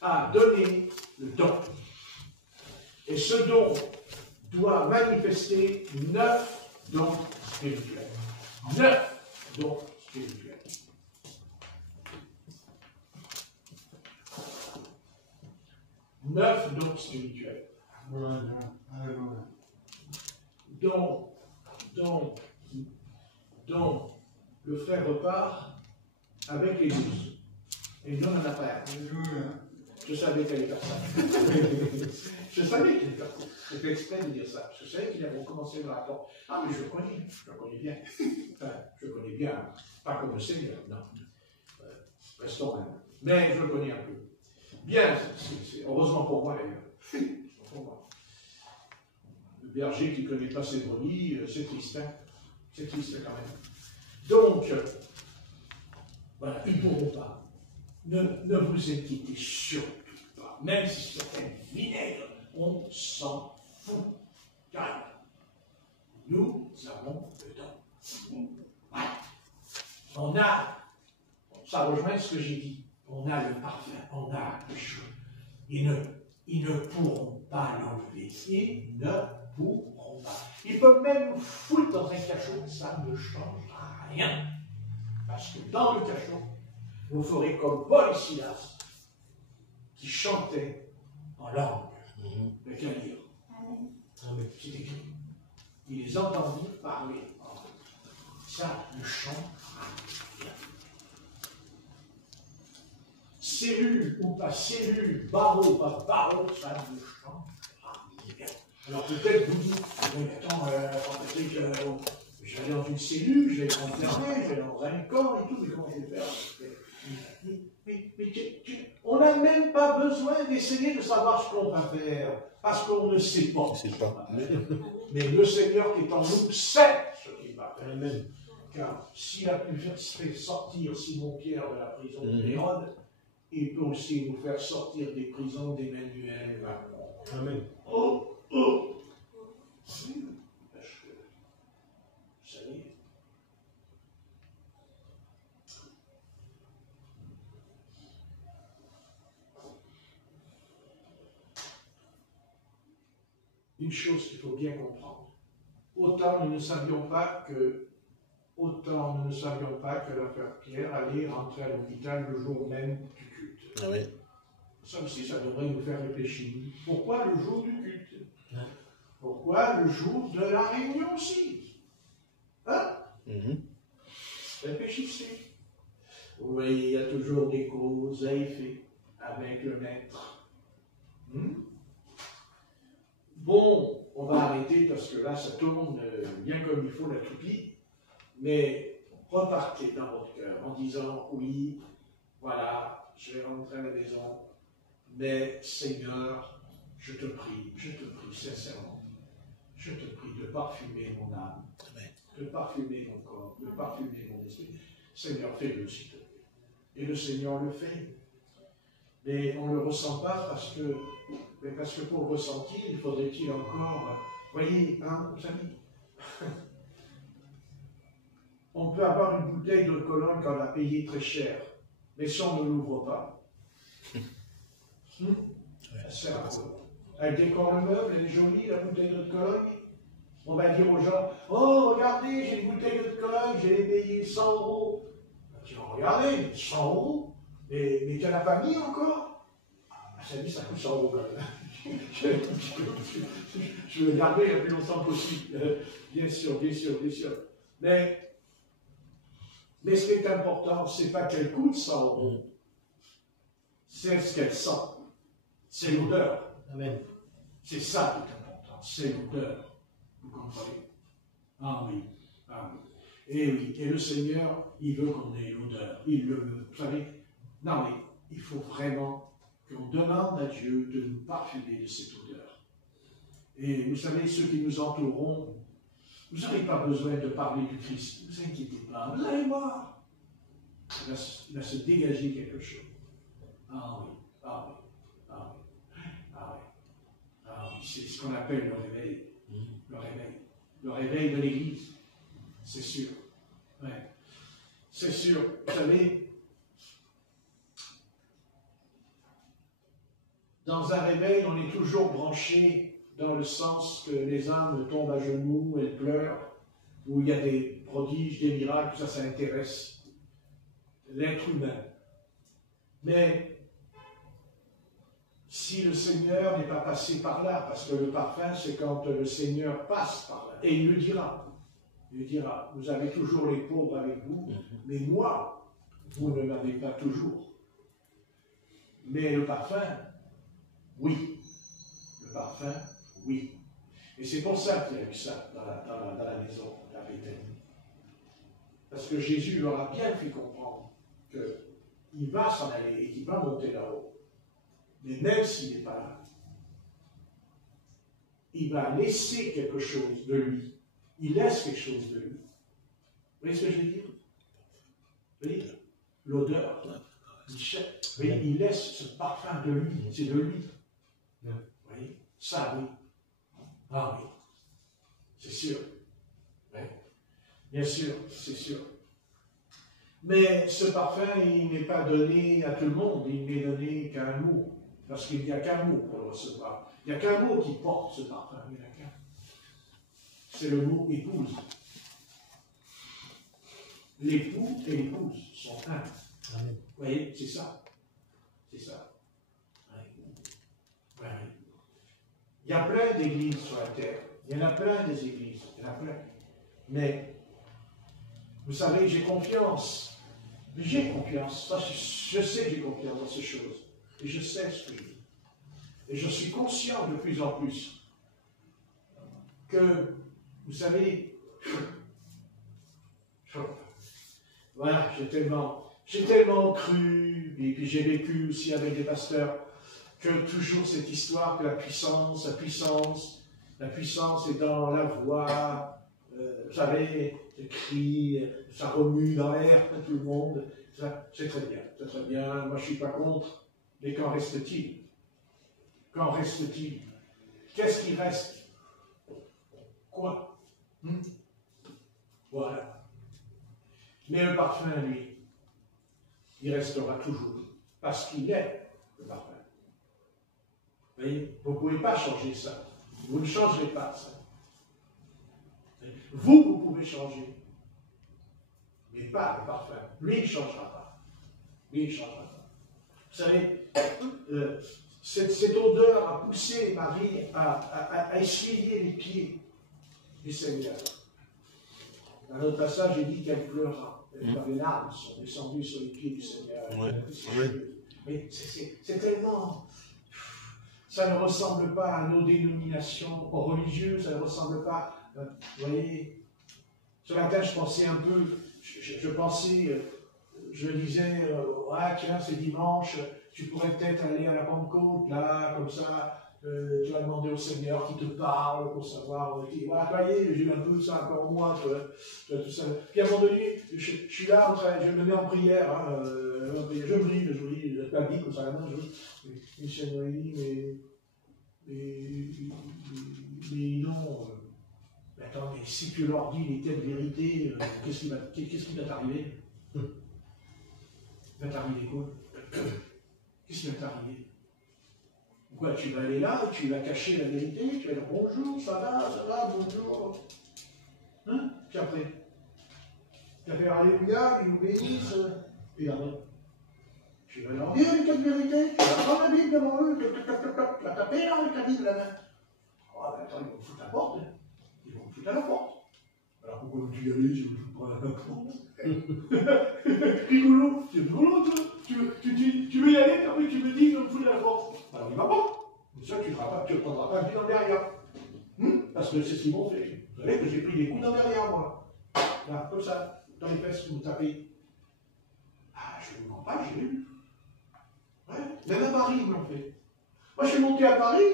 a donné le don. Et ce don doit manifester 9 dons spirituels. 9 dons spirituels. Neuf dons spirituels. Donc, le frère repart avec les 12. Et nous, on n'en a pas. Je savais qu'elle allait faire ça. Je savais qu'il allait faire ça. J'ai fait exprès de dire ça. Parce que je savais qu'il avait commencé le rapport. Ah, mais je le connais bien. Enfin, je le connais bien. Pas comme le Seigneur, non. Restons humbles. Mais je le connais un peu. Bien, c'est heureusement pour moi d'ailleurs. Pour moi. Le berger qui ne connaît pas ses brebis, c'est triste, hein. C'est triste quand même. Donc, voilà, ils ne pourront pas. Ne vous inquiétez surtout pas. Même si c'est un vinaigre, on s'en fout. Car nous avons le don. Voilà. On a, ça rejoint ce que j'ai dit, on a le parfum, on a le cheveu. Ils ne pourront pas l'enlever. Ils ne pourront pas. Ils peuvent même vous foutre dans un cachot, ça ne changera rien. Parce que dans le cachot, vous ferez comme Paul et Silas, qui chantaient en langue, avec un livre. Amen. C'est écrit. Ils les entendirent parler en langue. Ça ne changera rien. Cellule ou pas cellule, barreau ou pas barreau, ça ne changera rien. Alors peut-être vous dites, mais attends, Patrick, je vais aller dans une cellule, je vais être enfermé, je vais aller dans un camp et tout, mais comment je vais faire? On n'a même pas besoin d'essayer de savoir ce qu'on va faire, parce qu'on ne sait pas. Je ne sais pas. Mais le Seigneur qui est en nous sait ce qu'il va faire. Amen. Car s'il a pu faire sortir Simon-Pierre de la prison d'Hérode, il peut aussi nous faire sortir des prisons d'Emmanuel. Amen. Oh, oh. Parce que, vous savez, une chose qu'il faut bien comprendre. Autant nous ne savions pas que l'affaire Pierre allait rentrer à l'hôpital le jour même du culte. Ah oui. Ça aussi, ça devrait nous faire réfléchir. Pourquoi le jour du culte? Pourquoi le jour de la réunion aussi? Hein? Réfléchissez. Vous voyez, il y a toujours des causes à effet avec le maître. Bon, on va arrêter parce que là, ça tourne bien comme il faut la toupie, mais repartez dans votre cœur en disant, oui, voilà, je vais rentrer à la maison, mais Seigneur, je te prie sincèrement, je te prie de parfumer mon âme, de parfumer mon corps, de parfumer mon esprit. Seigneur, fais-le s'il te plaît. Et le Seigneur le fait. Mais on ne le ressent pas parce que pour le ressentir, il faudrait-il encore... Voyez, hein, vous savez, on peut avoir une bouteille de Cologne qu'on a payée très cher, mais si on ne l'ouvre pas, ça sert à quoi? Elle décore le meuble, elle est jolie, la bouteille de Cologne. On va dire aux gens, oh, regardez, j'ai une bouteille de Cologne, je l'ai payée 100 €. Tu vas regarder, 100 €, mais tu n'as pas mis encore? Ça dit, ça coûte 100 € quand même. Je veux garder le plus longtemps possible. Bien sûr. Mais ce qui est important, ce n'est pas qu'elle coûte 100 €. C'est ce qu'elle sent. C'est l'odeur. Amen. C'est ça qui est important. C'est l'odeur. Vous comprenez? Ah oui. Et oui. Et le Seigneur, il veut qu'on ait l'odeur. Il le veut. Vous savez? Non, mais il faut vraiment qu'on demande à Dieu de nous parfumer de cette odeur. Et vous savez, ceux qui nous entoureront, vous n'avez pas besoin de parler du Christ. Ne vous inquiétez pas. Vous allez voir. Il va se dégager quelque chose. Ah oui. C'est ce qu'on appelle le réveil. Le réveil de l'Église. C'est sûr. Ouais. C'est sûr. Vous savez, dans un réveil, on est toujours branché dans le sens que les âmes tombent à genoux, elles pleurent, où il y a des prodiges, des miracles, ça intéresse l'être humain. Mais si le Seigneur n'est pas passé par là, parce que le parfum, c'est quand le Seigneur passe par là, et il le dira, vous avez toujours les pauvres avec vous, mais moi, vous ne m'avez pas toujours. Mais le parfum, oui. Le parfum, oui. Et c'est pour ça qu'il y a eu ça dans la maison de la Béthanie. Parce que Jésus leur a bien fait comprendre qu'il va s'en aller et qu'il va monter là-haut. Mais même s'il n'est pas là, il va laisser quelque chose de lui. Il laisse quelque chose de lui. Vous voyez ce que je veux dire? Vous voyez? L'odeur. Il laisse ce parfum de lui. C'est de lui. Vous voyez? Ça, oui. Ah oui. C'est sûr. Oui. Bien sûr, c'est sûr. Mais ce parfum, il n'est pas donné à tout le monde. Il n'est donné qu'à un mot. Parce qu'il n'y a qu'un mot pour le recevoir. Il n'y a qu'un mot qui porte ce parfum. Il n'y en a qu'un. C'est le mot épouse. L'époux et l'épouse sont un. Amen. Vous voyez, c'est ça. C'est ça. Oui. Il y a plein d'églises sur la terre. Il y en a plein des églises. Il y en a plein. Mais, vous savez, j'ai confiance. J'ai confiance. Je sais que j'ai confiance dans ces choses. Et je sais ce que je dis. Et je suis conscient de plus en plus que, vous savez, voilà, j'ai tellement cru, et puis j'ai vécu aussi avec des pasteurs, que toujours cette histoire que la puissance est dans la voix, vous savez, le cri, ça remue dans l'air, tout le monde, c'est très bien, moi je ne suis pas contre, mais qu'en reste-t-il? Qu'en reste-t-il? Qu'est-ce qui reste? Quoi? Voilà. Mais le parfum, lui, il restera toujours, parce qu'il est le parfum. Vous voyez, vous ne pouvez pas changer ça. Vous ne changerez pas ça. Vous pouvez changer, mais pas le parfum. Lui, il ne changera pas. Lui, il ne changera pas. Vous savez, cette odeur a poussé Marie à essuyer les pieds du Seigneur. Dans notre passage, il dit qu'elle pleura. Les larmes sont descendues sur les pieds du Seigneur. Mais c'est tellement... Ça ne ressemble pas à nos dénominations religieuses, ça ne ressemble pas... vous voyez, ce matin, je pensais un peu... Je me disais, tiens, c'est dimanche, tu pourrais peut-être aller à la Pentecôte, là, comme ça, tu vas demander au Seigneur qui te parle pour savoir, vous voyez, j'ai un peu ça encore en moi, tout ça. Puis à un moment donné, je suis là, je me mets en prière, je lis la Bible comme ça, la main, mais non, attends, mais si tu leur dis les telles vérités, qu'est-ce qui va t'arriver? Il va t'arriver quoi? Qu'est-ce qui va t'arriver? Quoi, tu vas aller là, tu vas cacher la vérité, tu vas dire bonjour, ça va, bonjour. Hein? Puis après, tu vas faire alléluia, ils nous bénissent, et après, tu vas leur dire les vérités, tu vas prendre la Bible devant eux, tu vas taper là avec la Bible à la main. Oh, ben attends, ils vont me foutre à la porte, hein. Ils vont me foutre à la porte. Alors pourquoi veux-tu y aller si je ne fous pas à la porte? Rigolo, c'est rigolo, toi. Tu veux y aller, après tu me dis, je me fous à la porte. Alors il ne va pas. C'est ça, tu ne prendras pas un pied dans le derrière. Parce que c'est ce qu'ils m'ont fait. Vous savez que j'ai pris des coups dans le derrière, moi. Là, comme ça, dans les fesses, vous me tapez. Ah, je ne vous mens pas, j'ai vu. Ouais, même à Paris, ils l'ont fait. Moi, je suis monté à Paris.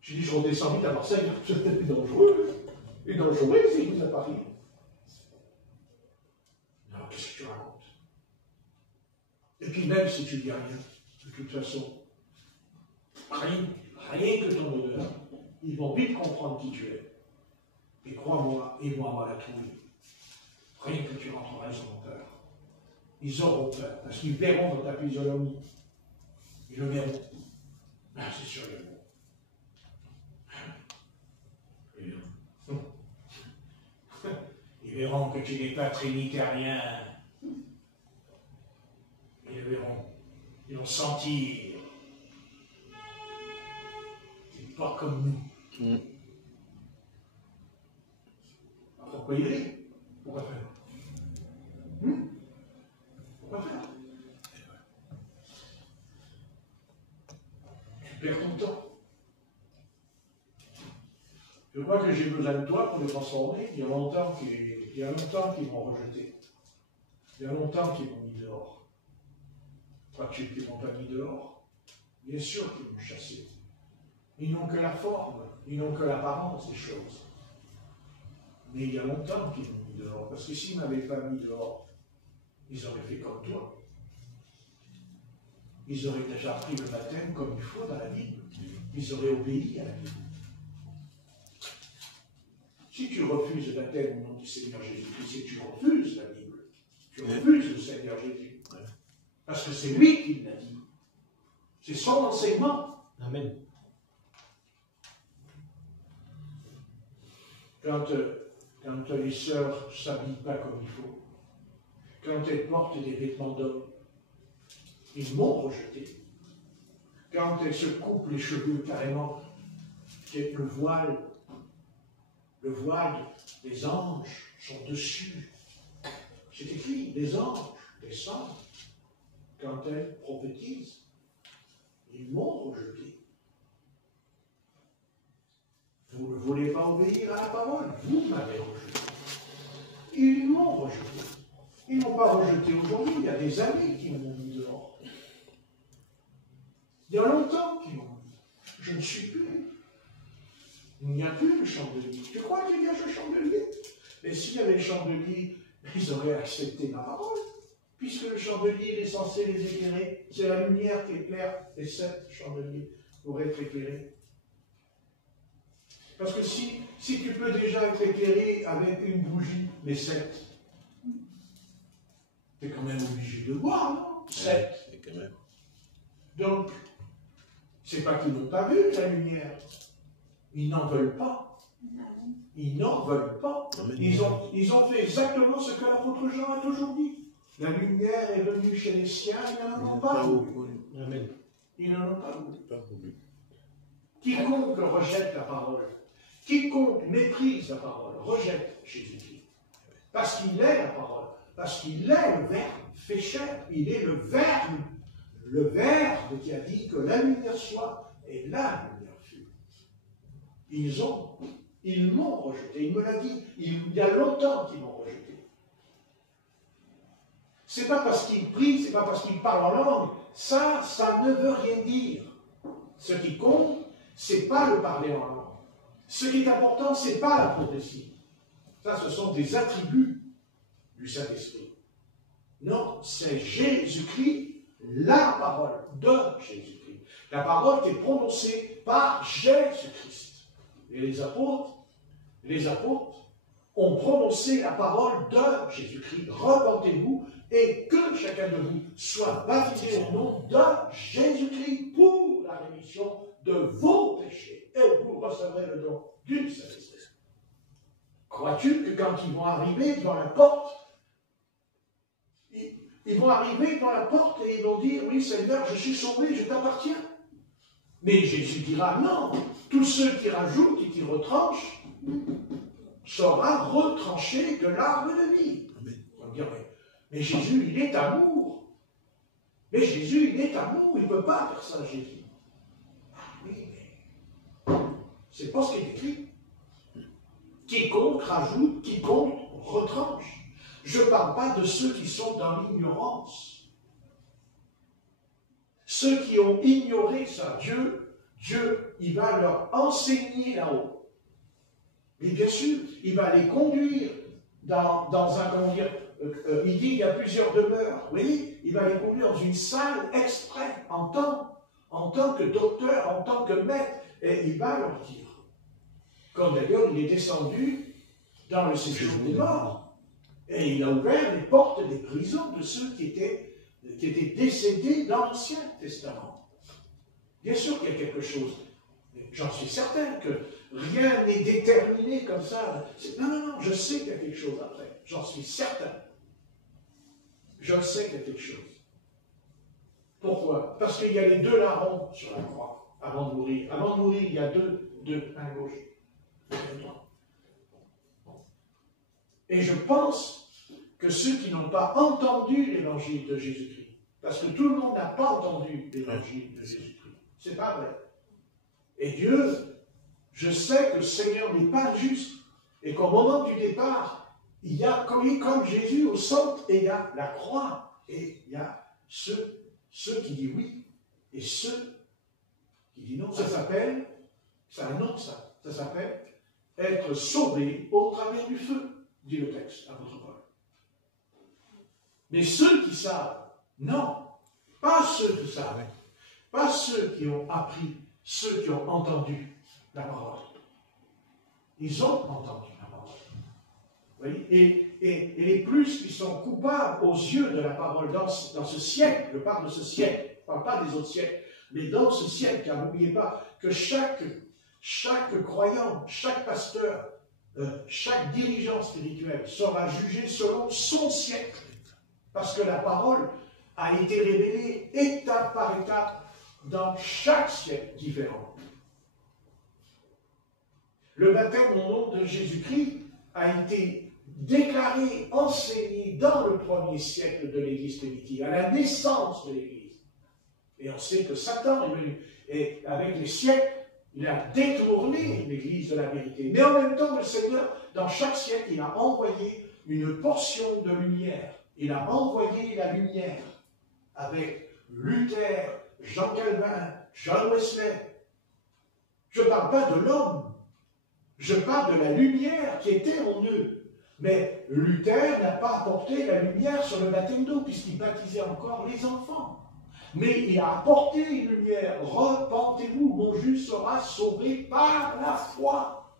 J'ai dit, je redescends vite à Marseille. C'était plus dangereux. Et dangereux, c'est vous à Paris. Alors, qu'est-ce que tu racontes? Et puis, même si tu dis rien, de toute façon, rien que ton odeur, ils vont vite comprendre qui tu es. Et crois-moi, et moi la trouille. Rien que tu rentreras, ils auront peur. Ils auront peur, parce qu'ils verront dans ta physionomie. Ils le verront. Ah, c'est sûr, ils le verront. Ils verront que tu n'es pas trinitérien. Ils le verront. Ils vont sentir. Pas comme nous. Pourquoi y aller? Pourquoi faire? Pourquoi faire? perds ton temps. Je crois que j'ai besoin de toi pour me transformer. Il y a longtemps qu'ils m'ont rejeté. Il y a longtemps qu'ils m'ont mis dehors. Crois-tu qu'ils m'ont pas mis dehors? Bien sûr qu'ils m'ont chassé. Ils n'ont que la forme, ils n'ont que l'apparence des choses. Mais il y a longtemps qu'ils m'ont mis dehors. Parce que s'ils ne m'avaient pas mis dehors, ils auraient fait comme toi. Ils auraient déjà pris le baptême comme il faut dans la Bible. Ils auraient obéi à la Bible. Si tu refuses le baptême au nom du Seigneur Jésus-Christ, c'est que tu refuses la Bible. Tu refuses le Seigneur Jésus. Parce que c'est lui qui l'a dit. C'est son enseignement. Amen. Quand les sœurs ne s'habillent pas comme il faut, quand elles portent des vêtements d'hommes, ils m'ont rejeté. Quand elles se coupent les cheveux carrément, le voile, les anges sont dessus. C'est écrit, les anges descendent. Quand elles prophétisent, ils m'ont rejeté. Vous ne voulez pas obéir à la parole, vous m'avez rejeté. Ils m'ont rejeté. Ils ne m'ont pas rejeté aujourd'hui, il y a des années qui m'ont mis dehors. Il y a longtemps qu'ils m'ont mis. Je ne suis plus. Il n'y a plus de chandelier. Tu crois qu'il y a ce chandelier? Mais s'il y avait le chandelier, ils auraient accepté ma parole. Puisque le chandelier est censé les éclairer, c'est la lumière qui éclaire les 7 chandeliers pour être éclairés. Parce que si tu peux déjà être éclairé avec une bougie, les 7, tu es quand même obligé de voir, non? 7. Ouais, quand même. Donc, c'est pas qu'ils n'ont pas vu la lumière. Ils n'en veulent pas. Ils n'en veulent pas. Ils ont fait exactement ce que l'apôtre Jean a toujours dit. La lumière est venue chez les siens, ils n'en ont pas voulu. Amen. Ils n'en ont pas voulu. Pas voulu. Quiconque rejette la parole, quiconque méprise la parole, rejette Jésus-Christ. Parce qu'il est la parole, parce qu'il est le Verbe fait chair, il est le Verbe qui a dit que la lumière soit, et la lumière fut. Ils m'ont rejeté, il me l'a dit, il y a longtemps qu'ils m'ont rejeté. C'est pas parce qu'ils prient, c'est pas parce qu'ils parlent en langue, ça ne veut rien dire. Ce qui compte, c'est pas le parler en langue. Ce qui est important, c'est pas la prophétie. Ça, ce sont des attributs du Saint-Esprit. Non, c'est Jésus-Christ, la parole de Jésus-Christ. La parole qui est prononcée par Jésus-Christ. Et les apôtres ont prononcé la parole de Jésus-Christ. Repentez-vous et que chacun de vous soit baptisé au nom de Jésus-Christ pour la rémission de vos péchés. Et vous recevrez le don du Saint-Esprit. Crois-tu que quand ils vont arriver devant la porte, ils vont arriver devant la porte et ils vont dire, oui Seigneur, je suis sauvé, je t'appartiens. Mais Jésus dira, non, tous ceux qui rajoutent et qui retranchent, sera retranché de l'arbre de vie. On va dire, mais Jésus, il est amour. Mais Jésus, il est amour, il ne peut pas faire ça, Jésus. Ah oui, mais c'est pas ce qui est écrit. Quiconque rajoute, quiconque retranche. Je ne parle pas de ceux qui sont dans l'ignorance. Ceux qui ont ignoré ça, Dieu, il va leur enseigner là-haut. Mais bien sûr, il va les conduire dans un, comment dire, il dit qu'il y a plusieurs demeures. Vous voyez, il va les conduire dans une salle exprès, en tant que docteur, en tant que maître, et il va leur dire. Comme d'ailleurs, il est descendu dans le séjour des morts. Et il a ouvert les portes des prisons de ceux qui étaient décédés dans l'Ancien Testament. Bien sûr qu'il y a quelque chose. J'en suis certain que rien n'est déterminé comme ça. Non, je sais qu'il y a quelque chose après. J'en suis certain. Je sais qu'il y a quelque chose. Pourquoi? Parce qu'il y a les 2 larrons sur la croix, avant de mourir. Avant de mourir, il y a deux, un à gauche, un à droite. Et je pense que ceux qui n'ont pas entendu l'évangile de Jésus-Christ, parce que tout le monde n'a pas entendu l'évangile de Jésus-Christ, c'est pas vrai. Et Dieu, je sais que le Seigneur n'est pas injuste. Et qu'au moment du départ, il y a comme Jésus au centre, et il y a la croix. Et il y a ceux qui disent oui, et ceux qui disent non. Ça s'appelle, c'est un nom ça s'appelle être sauvé au travers du feu, dit le texte, apôtre Paul. Mais ceux qui savent, non, pas ceux qui savent, pas ceux qui ont appris, ceux qui ont entendu la parole. Ils ont entendu la parole. Vous voyez, et les plus qui sont coupables aux yeux de la parole dans ce siècle, je parle de ce siècle, je ne parle pas des autres siècles, mais dans ce siècle, car n'oubliez pas que chaque croyant, chaque pasteur, chaque dirigeant spirituel sera jugé selon son siècle. Parce que la parole a été révélée étape par étape dans chaque siècle différent. Le baptême au nom de Jésus-Christ a été déclaré, enseigné dans le premier siècle de l'Église primitive, à la naissance de l'Église. Et on sait que Satan est venu, et avec les siècles, il a détourné l'Église de la vérité. Mais en même temps, le Seigneur, dans chaque siècle, il a envoyé une portion de lumière. Il a envoyé la lumière avec Luther, Jean Calvin, John Wesley. Je ne parle pas de l'homme, je parle de la lumière qui était en eux. Mais Luther n'a pas apporté la lumière sur le baptême d'eau, puisqu'il baptisait encore les enfants. Mais il a apporté une lumière. Repentez-vous, mon juste sera sauvé par la foi.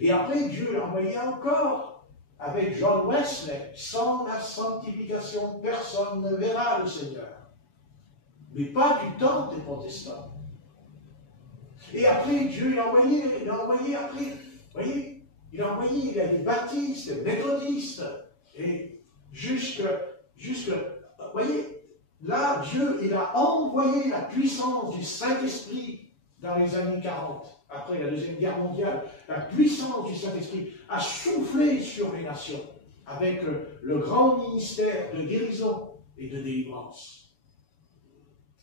Et après, Dieu l'a envoyé encore avec John Wesley. Sans la sanctification, personne ne verra le Seigneur. Mais pas du temps des protestants. Et après, Dieu l'a envoyé après. Vous voyez, il a des baptistes, des méthodistes. Et jusque, vous voyez, là, Dieu, il a envoyé la puissance du Saint-Esprit dans les années 40, après la Deuxième Guerre mondiale. La puissance du Saint-Esprit a soufflé sur les nations avec le grand ministère de guérison et de délivrance.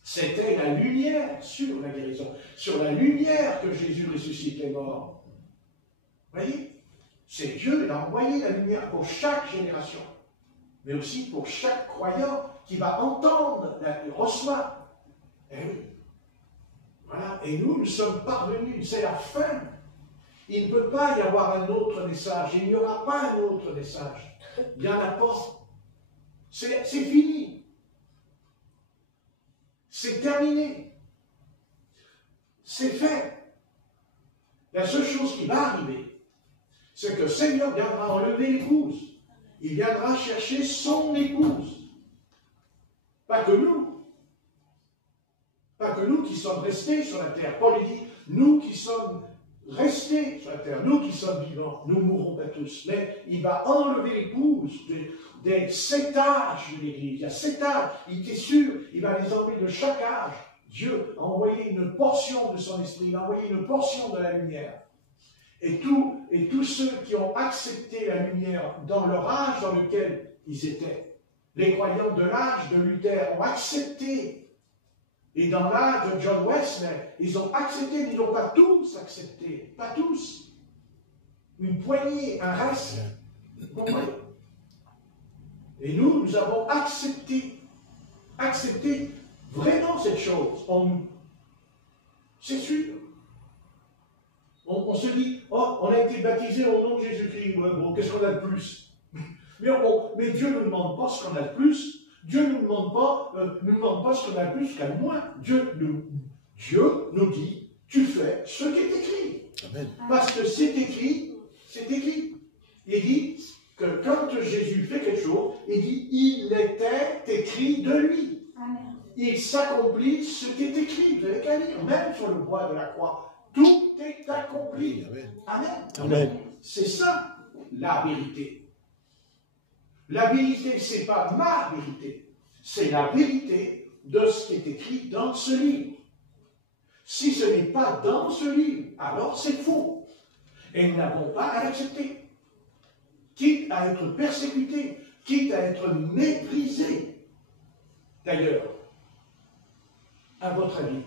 C'était la lumière sur la guérison, sur la lumière que Jésus ressuscite les morts. Vous voyez, c'est Dieu qui a envoyé la lumière pour chaque génération, mais aussi pour chaque croyant qui va entendre, reçoit. Et oui. Voilà. Et nous sommes parvenus, c'est la fin. Il ne peut pas y avoir un autre message, il n'y aura pas un autre message. Il n'y en a pas. C'est fini. C'est terminé. C'est fait. La seule chose qui va arriver, c'est que le Seigneur viendra enlever l'épouse. Il viendra chercher son épouse. Pas que nous. Pas que nous qui sommes restés sur la terre. Paul dit, nous qui sommes restés sur la terre, nous qui sommes vivants, nous ne mourrons pas tous. Mais il va enlever l'épouse des 7 âges de l'Église. Il y a 7 âges. Il était sûr, il va les enlever de chaque âge. Dieu a envoyé une portion de son esprit, il a envoyé une portion de la lumière. Et tous ceux qui ont accepté la lumière dans leur âge dans lequel ils étaient, les croyants de l'âge de Luther ont accepté. Et dans l'âge de John Wesley, ils ont accepté, mais ils n'ont pas tous accepté. Pas tous. Une poignée, un reste. Vous comprenez? Et nous avons accepté vraiment cette chose en nous. C'est sûr. On se dit, oh, on a été baptisé au nom de Jésus-Christ. Ouais, bon, qu'est-ce qu'on a de plus? Mais Dieu ne nous demande pas ce qu'on a de plus. Dieu ne nous demande pas ce qu'on a de plus qu'à moins. Dieu nous dit, tu fais ce qui est écrit. Amen. Parce que c'est écrit, c'est écrit. Il dit que quand Jésus fait quelque chose, il dit, il était écrit de lui. Amen. Il s'accomplit ce qui est écrit. Vous avez qu'à lire, même sur le bois de la croix. Tout est accompli. Amen. Amen. Amen. C'est ça, la vérité. La vérité, ce n'est pas ma vérité. C'est la vérité de ce qui est écrit dans ce livre. Si ce n'est pas dans ce livre, alors c'est faux. Et nous n'avons pas à l'accepter. Quitte à être persécuté, quitte à être méprisé. D'ailleurs, à votre avis,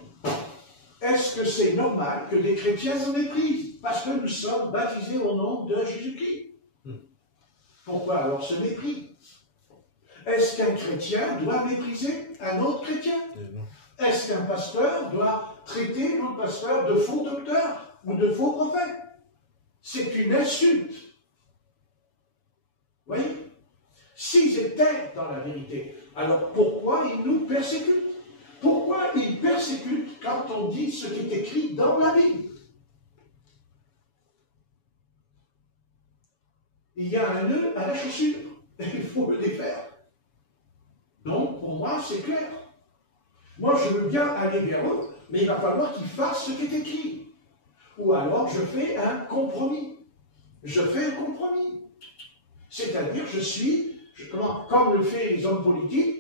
est-ce que c'est normal que des chrétiens nous méprisent parce que nous sommes baptisés au nom de Jésus-Christ? Pourquoi alors ce mépris? Est-ce qu'un chrétien doit mépriser un autre chrétien? Est-ce qu'un pasteur doit traiter l'autre pasteur de faux docteur ou de faux prophète? C'est une insulte. Vous voyez? S'ils étaient dans la vérité, alors pourquoi ils nous persécutent? Pourquoi ils persécutent quand on dit ce qui est écrit dans la Bible? Il y a un nœud à la chaussure, et il faut le défaire. Donc, pour moi, c'est clair. Moi, je veux bien aller vers eux, mais il va falloir qu'ils fassent ce qui est écrit. Ou alors, je fais un compromis. Je fais un compromis. C'est-à-dire, comme le font les hommes politiques.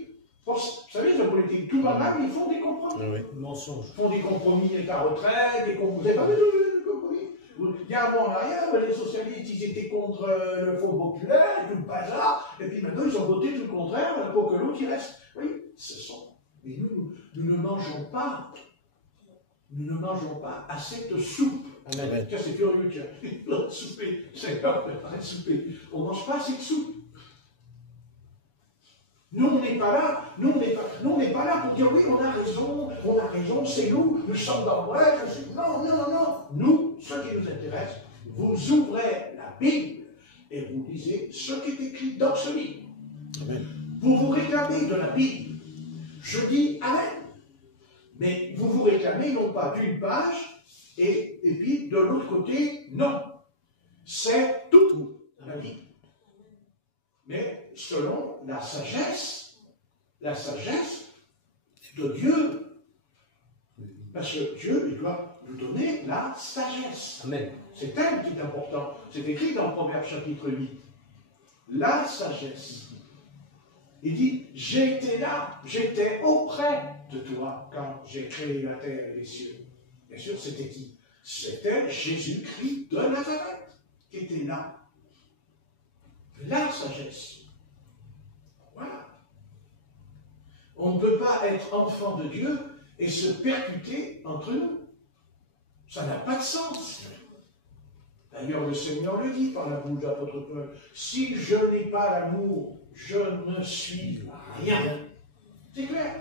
Vous savez, les hommes politiques, tout va mal, ils font des compromis. Oui. Mensonge. Ils font des compromis avec la retraite, des compromis. Vous n'avez pas vu de compromis? Il y a un mois en arrière, les socialistes, ils étaient contre le Fonds populaire, et tout le bazar, et puis maintenant, ils ont voté tout le contraire pour que l'autre, il reste. Oui, mais nous ne mangeons pas. Nous ne mangeons pas assez de soupe. Amen. Tiens, c'est curieux, tiens. Notre souper, c'est pas préparé souper. On ne mange pas assez de soupe. Nous, on n'est pas là. Nous, on n'est pas là pour dire oui, on a raison, c'est nous sommes dans le vrai. Non. Nous, ce qui nous intéresse, vous ouvrez la Bible et vous lisez ce qui est écrit dans ce livre. Amen. Vous vous réclamez de la Bible. Je dis Amen. Mais vous vous réclamez non pas d'une page et puis de l'autre côté, non. C'est tout la Bible. Mais selon la sagesse de Dieu. Parce que Dieu, il doit nous donner la sagesse. Amen. C'est elle qui est important. C'est écrit dans Proverbe chapitre 8. La sagesse. Il dit, j'étais là, j'étais auprès de toi quand j'ai créé la terre et les cieux. Bien sûr, c'était qui? C'était Jésus-Christ de Nazareth qui était là. La sagesse. Voilà. On ne peut pas être enfant de Dieu et se percuter entre nous. Ça n'a pas de sens. D'ailleurs, le Seigneur le dit par la bouche de l'apôtre Paul. Si je n'ai pas l'amour, je ne suis rien. C'est clair.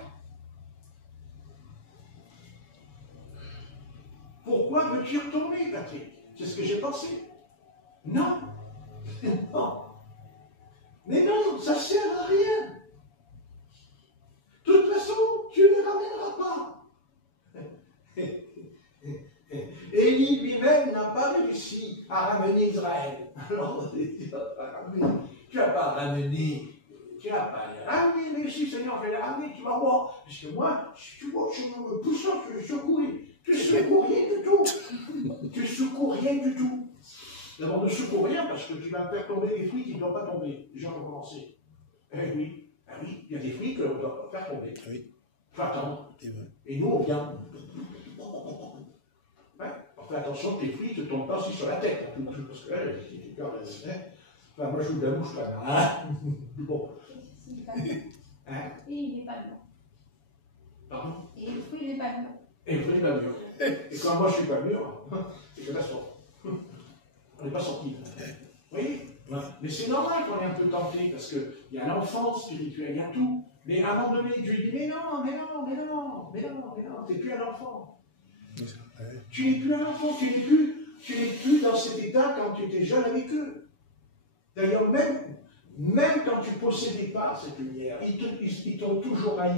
Pourquoi veux-tu retourner, Patrick? C'est ce que j'ai pensé. Non. Non. Mais non, ça ne sert à rien. De toute façon, tu ne les ramèneras pas. Élie lui-même n'a pas réussi à ramener Israël. Alors, tu n'as pas ramené. Tu n'as pas les ramener, mais si le Seigneur veut les ramener, tu vas voir. Parce que moi, si tu vois que je me pousse, je secours. Tu secoues rien du tout. Tu secoues rien du tout. D'abord, ne secours rien parce que tu vas faire tomber des fruits qui ne doivent pas tomber. Déjà recommencer. Eh oui, il y a des fruits que l'on doit faire tomber. Oui. Il faut attendre. Et nous, on vient. Ouais. On fait attention que les fruits ne te tombent pas aussi sur la tête. Parce que là, c'est peur. Enfin, moi, je joue de la mouche quand même. Hein? Bon. Hein? Et il n'est pas blanc. Pardon? Et le fruit n'est pas blanc. Et le fruit n'est pas mûr. Et quand moi, je ne suis pas mûr, c'est catastrophe. On n'est pas sorti. Oui, mais c'est normal qu'on est un peu tenté, parce qu'il y a l'enfant spirituel, il y a tout. Mais à un moment donné, Dieu dit, mais non, tu n'es plus un enfant. Tu n'es plus un enfant, tu n'es plus dans cet état quand tu étais jeune avec eux. D'ailleurs, même quand tu ne possédais pas cette lumière, ils t'ont toujours haï,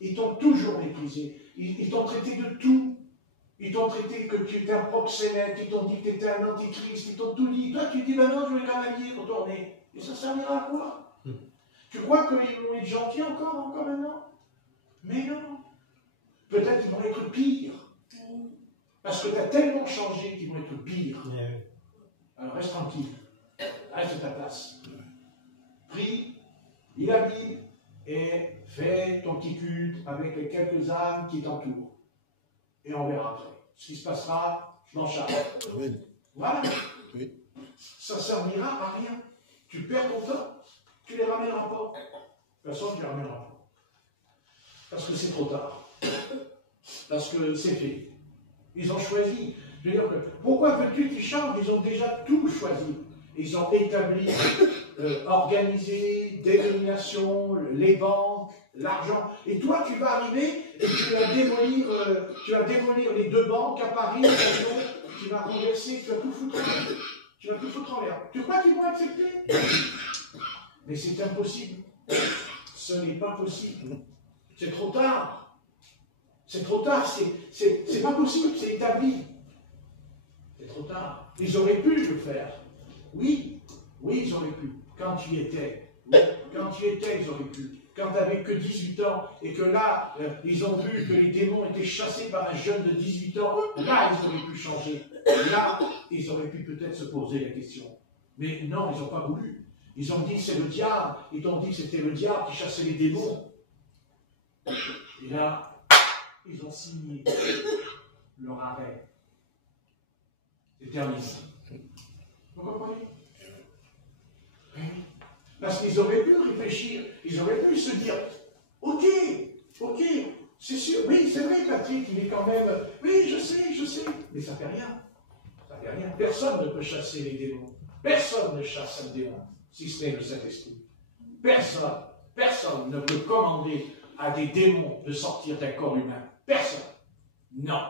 ils t'ont toujours méprisé, ils t'ont traité de tout. Ils t'ont traité que tu étais un proxénète, ils t'ont dit que tu étais un antichrist, ils t'ont tout dit. Toi, tu dis, ben non, je vais quand même y retourner. Et ça servira à quoi? Tu crois qu'ils vont être gentils encore maintenant? Mais non. Peut-être qu'ils vont être pires. Parce que tu as tellement changé qu'ils vont être pires. Alors reste tranquille. Reste à ta place. Prie, lis la Bible et fais ton petit culte avec les quelques âmes qui t'entourent. Et on verra après. Ce qui se passera, je m'en charge. Voilà. Oui. Ça ne servira à rien. Tu perds ton temps, tu ne les ramèneras pas. Personne ne les ramènera pas. Parce que c'est trop tard. Parce que c'est fait. Ils ont choisi. Je veux dire que, pourquoi veux-tu qu'ils changent? Ils ont déjà tout choisi. Ils ont établi, organisé, dénomination, les banques, l'argent. Et toi, tu vas arriver et tu vas démolir les 2 banques à Paris, tu vas renverser, tu vas tout foutre en l'air. Tu vas tout foutre en l'air. Tu crois qu'ils vont accepter? Mais c'est impossible. Ce n'est pas possible. C'est trop tard. C'est trop tard. C'est pas possible. C'est établi. C'est trop tard. Ils auraient pu le faire. Oui, ils auraient pu. Quand tu y étais. Oui, quand tu y étais, ils auraient pu. Quand tu n'avais que 18 ans et que là, ils ont vu que les démons étaient chassés par un jeune de 18 ans, là, ils auraient pu changer. Là, ils auraient pu peut-être se poser la question. Mais non, ils n'ont pas voulu. Ils ont dit c'est le diable. Ils t'ont dit que c'était le diable qui chassait les démons. Et là, ils ont signé leur arrêt. C'est terminé. Vous comprenez? Oui. Parce qu'ils auraient pu réfléchir, ils auraient pu se dire, ok, c'est sûr, oui, c'est vrai, Patrick, il est quand même, oui, je sais, mais ça fait rien. Ça fait rien. Personne ne peut chasser les démons. Personne ne chasse un démon, si ce n'est le Saint-Esprit. Personne ne peut commander à des démons de sortir d'un corps humain. Personne. Non.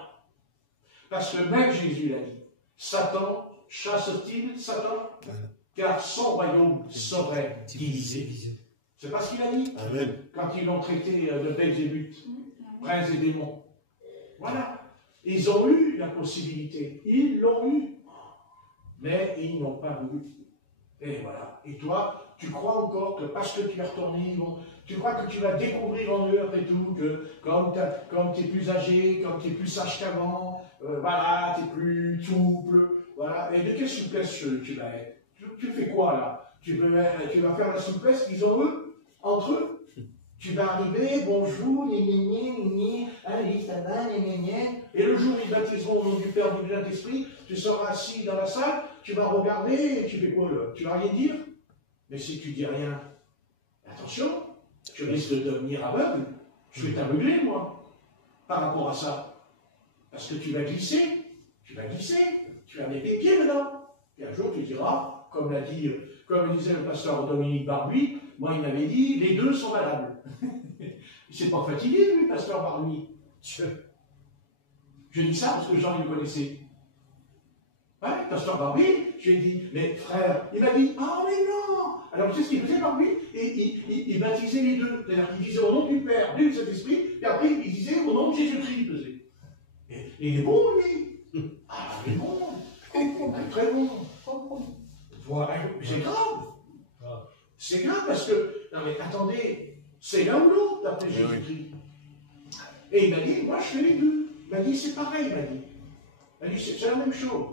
Parce que même Jésus l'a dit. Satan chasse-t-il Satan? Car son royaume serait divisé. C'est pas ce qu'il a dit. Amen. Quand ils l'ont traité de Belzébuth, prince des démons. Voilà. Ils ont eu la possibilité. Ils l'ont eu. Mais ils n'ont pas voulu. Et voilà. Et toi, tu crois encore que parce que tu es retourné, tu crois que tu vas découvrir en eux et tout, que comme tu es plus âgé, comme tu es plus sage qu'avant, voilà, tu es plus souple, voilà. Et de quelle souplesse tu vas être? Tu fais quoi là? Tu vas faire la souplesse qu'ils ont eux, entre eux? Tu vas arriver, bonjour, et le jour où ils baptiseront au nom du Père, du Saint-Esprit, tu seras assis dans la salle, tu vas regarder, et tu fais quoi là? Tu vas rien dire? Mais si tu dis rien, attention, tu risques de devenir aveugle. Je vais t'aveugler, moi, par rapport à ça. Parce que tu vas glisser, tu vas mettre les pieds dedans. Et un jour, tu diras, comme disait le pasteur Dominique Barbuy, moi, il m'avait dit, les deux sont valables. Il s'est pas fatigué, lui, pasteur Barbuy. Je dis ça parce que Jean, il le connaissait. Ouais, pasteur Barbuy, je lui ai dit, mais frère, il m'a dit, ah, mais non! Alors, tu sais ce qu'il faisait, Barbuy? Il baptisait les deux. C'est-à-dire qu'il disait au nom du Père, du Saint-Esprit, et après, il disait au nom de Jésus-Christ, il faisait. Et il est bon, lui. Ah, il est bon. Très bon. Voilà, c'est grave. C'est grave parce que, non mais attendez, c'est l'un ou l'autre d'après Jésus-Christ. Et il m'a dit, moi je fais les deux. Il m'a dit, c'est pareil, il m'a dit, c'est la même chose.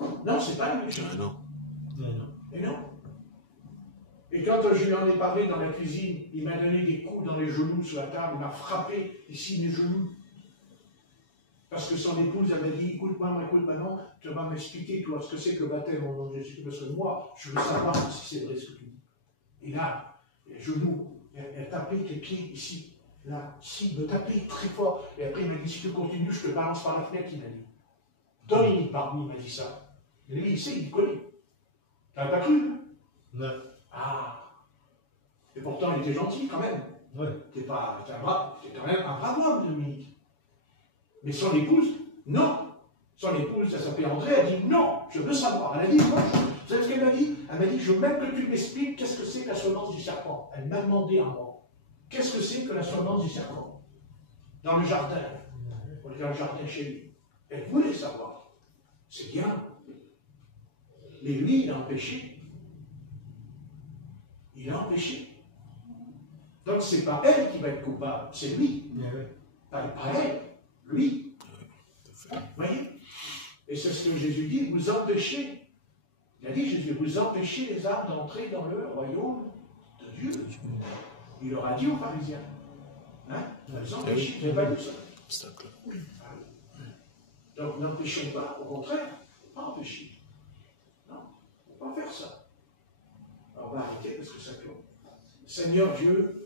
Non, c'est pas la même chose. Non. Et non. Et quand je lui en ai parlé dans la cuisine, il m'a donné des coups dans les genoux sur la table, il m'a frappé ici les genoux. Parce que son épouse, elle m'a dit, écoute, non, tu vas m'expliquer, toi, ce que c'est que le baptême au nom de Jésus, parce que moi, je veux savoir si c'est vrai ce que tu dis. Et là, les genoux, elle tapait tes pieds ici, là, ici, me tapait très fort. Et après, il m'a dit, si tu continues, je te balance par la fenêtre, il m'a dit. Dominique Barbuy m'a dit ça. Et lui, il sait, il connaît. Tu n'as pas cru? Non. Ah. Et pourtant, il était gentil quand même. Ouais. T'es quand même un brave homme, Dominique. Mais son épouse, non. Son épouse, ça s'appelait André, elle dit non, je veux savoir. Elle a dit, moi, vous savez ce qu'elle m'a dit? Elle m'a dit, je veux même que tu m'expliques qu'est-ce que c'est que la semence du serpent. Elle m'a demandé à moi, qu'est-ce que c'est que la semence du serpent? Dans le jardin. On est dans le jardin chez lui. Elle voulait savoir. C'est bien. Mais lui, il a empêché. Il a empêché. Donc, c'est pas elle qui va être coupable, c'est lui. Pas elle. Lui. Vous voyez? Et c'est ce que Jésus dit, vous empêchez. Il a dit, Jésus, vous empêchez les âmes d'entrer dans le royaume de Dieu. Il leur a dit aux pharisiens. Hein? Vous empêchez. Vous n'avez pas lu ça? Donc n'empêchons pas, au contraire, il ne faut pas empêcher. Non, il ne faut pas faire ça. Alors on va arrêter parce que ça clôt. Seigneur Dieu,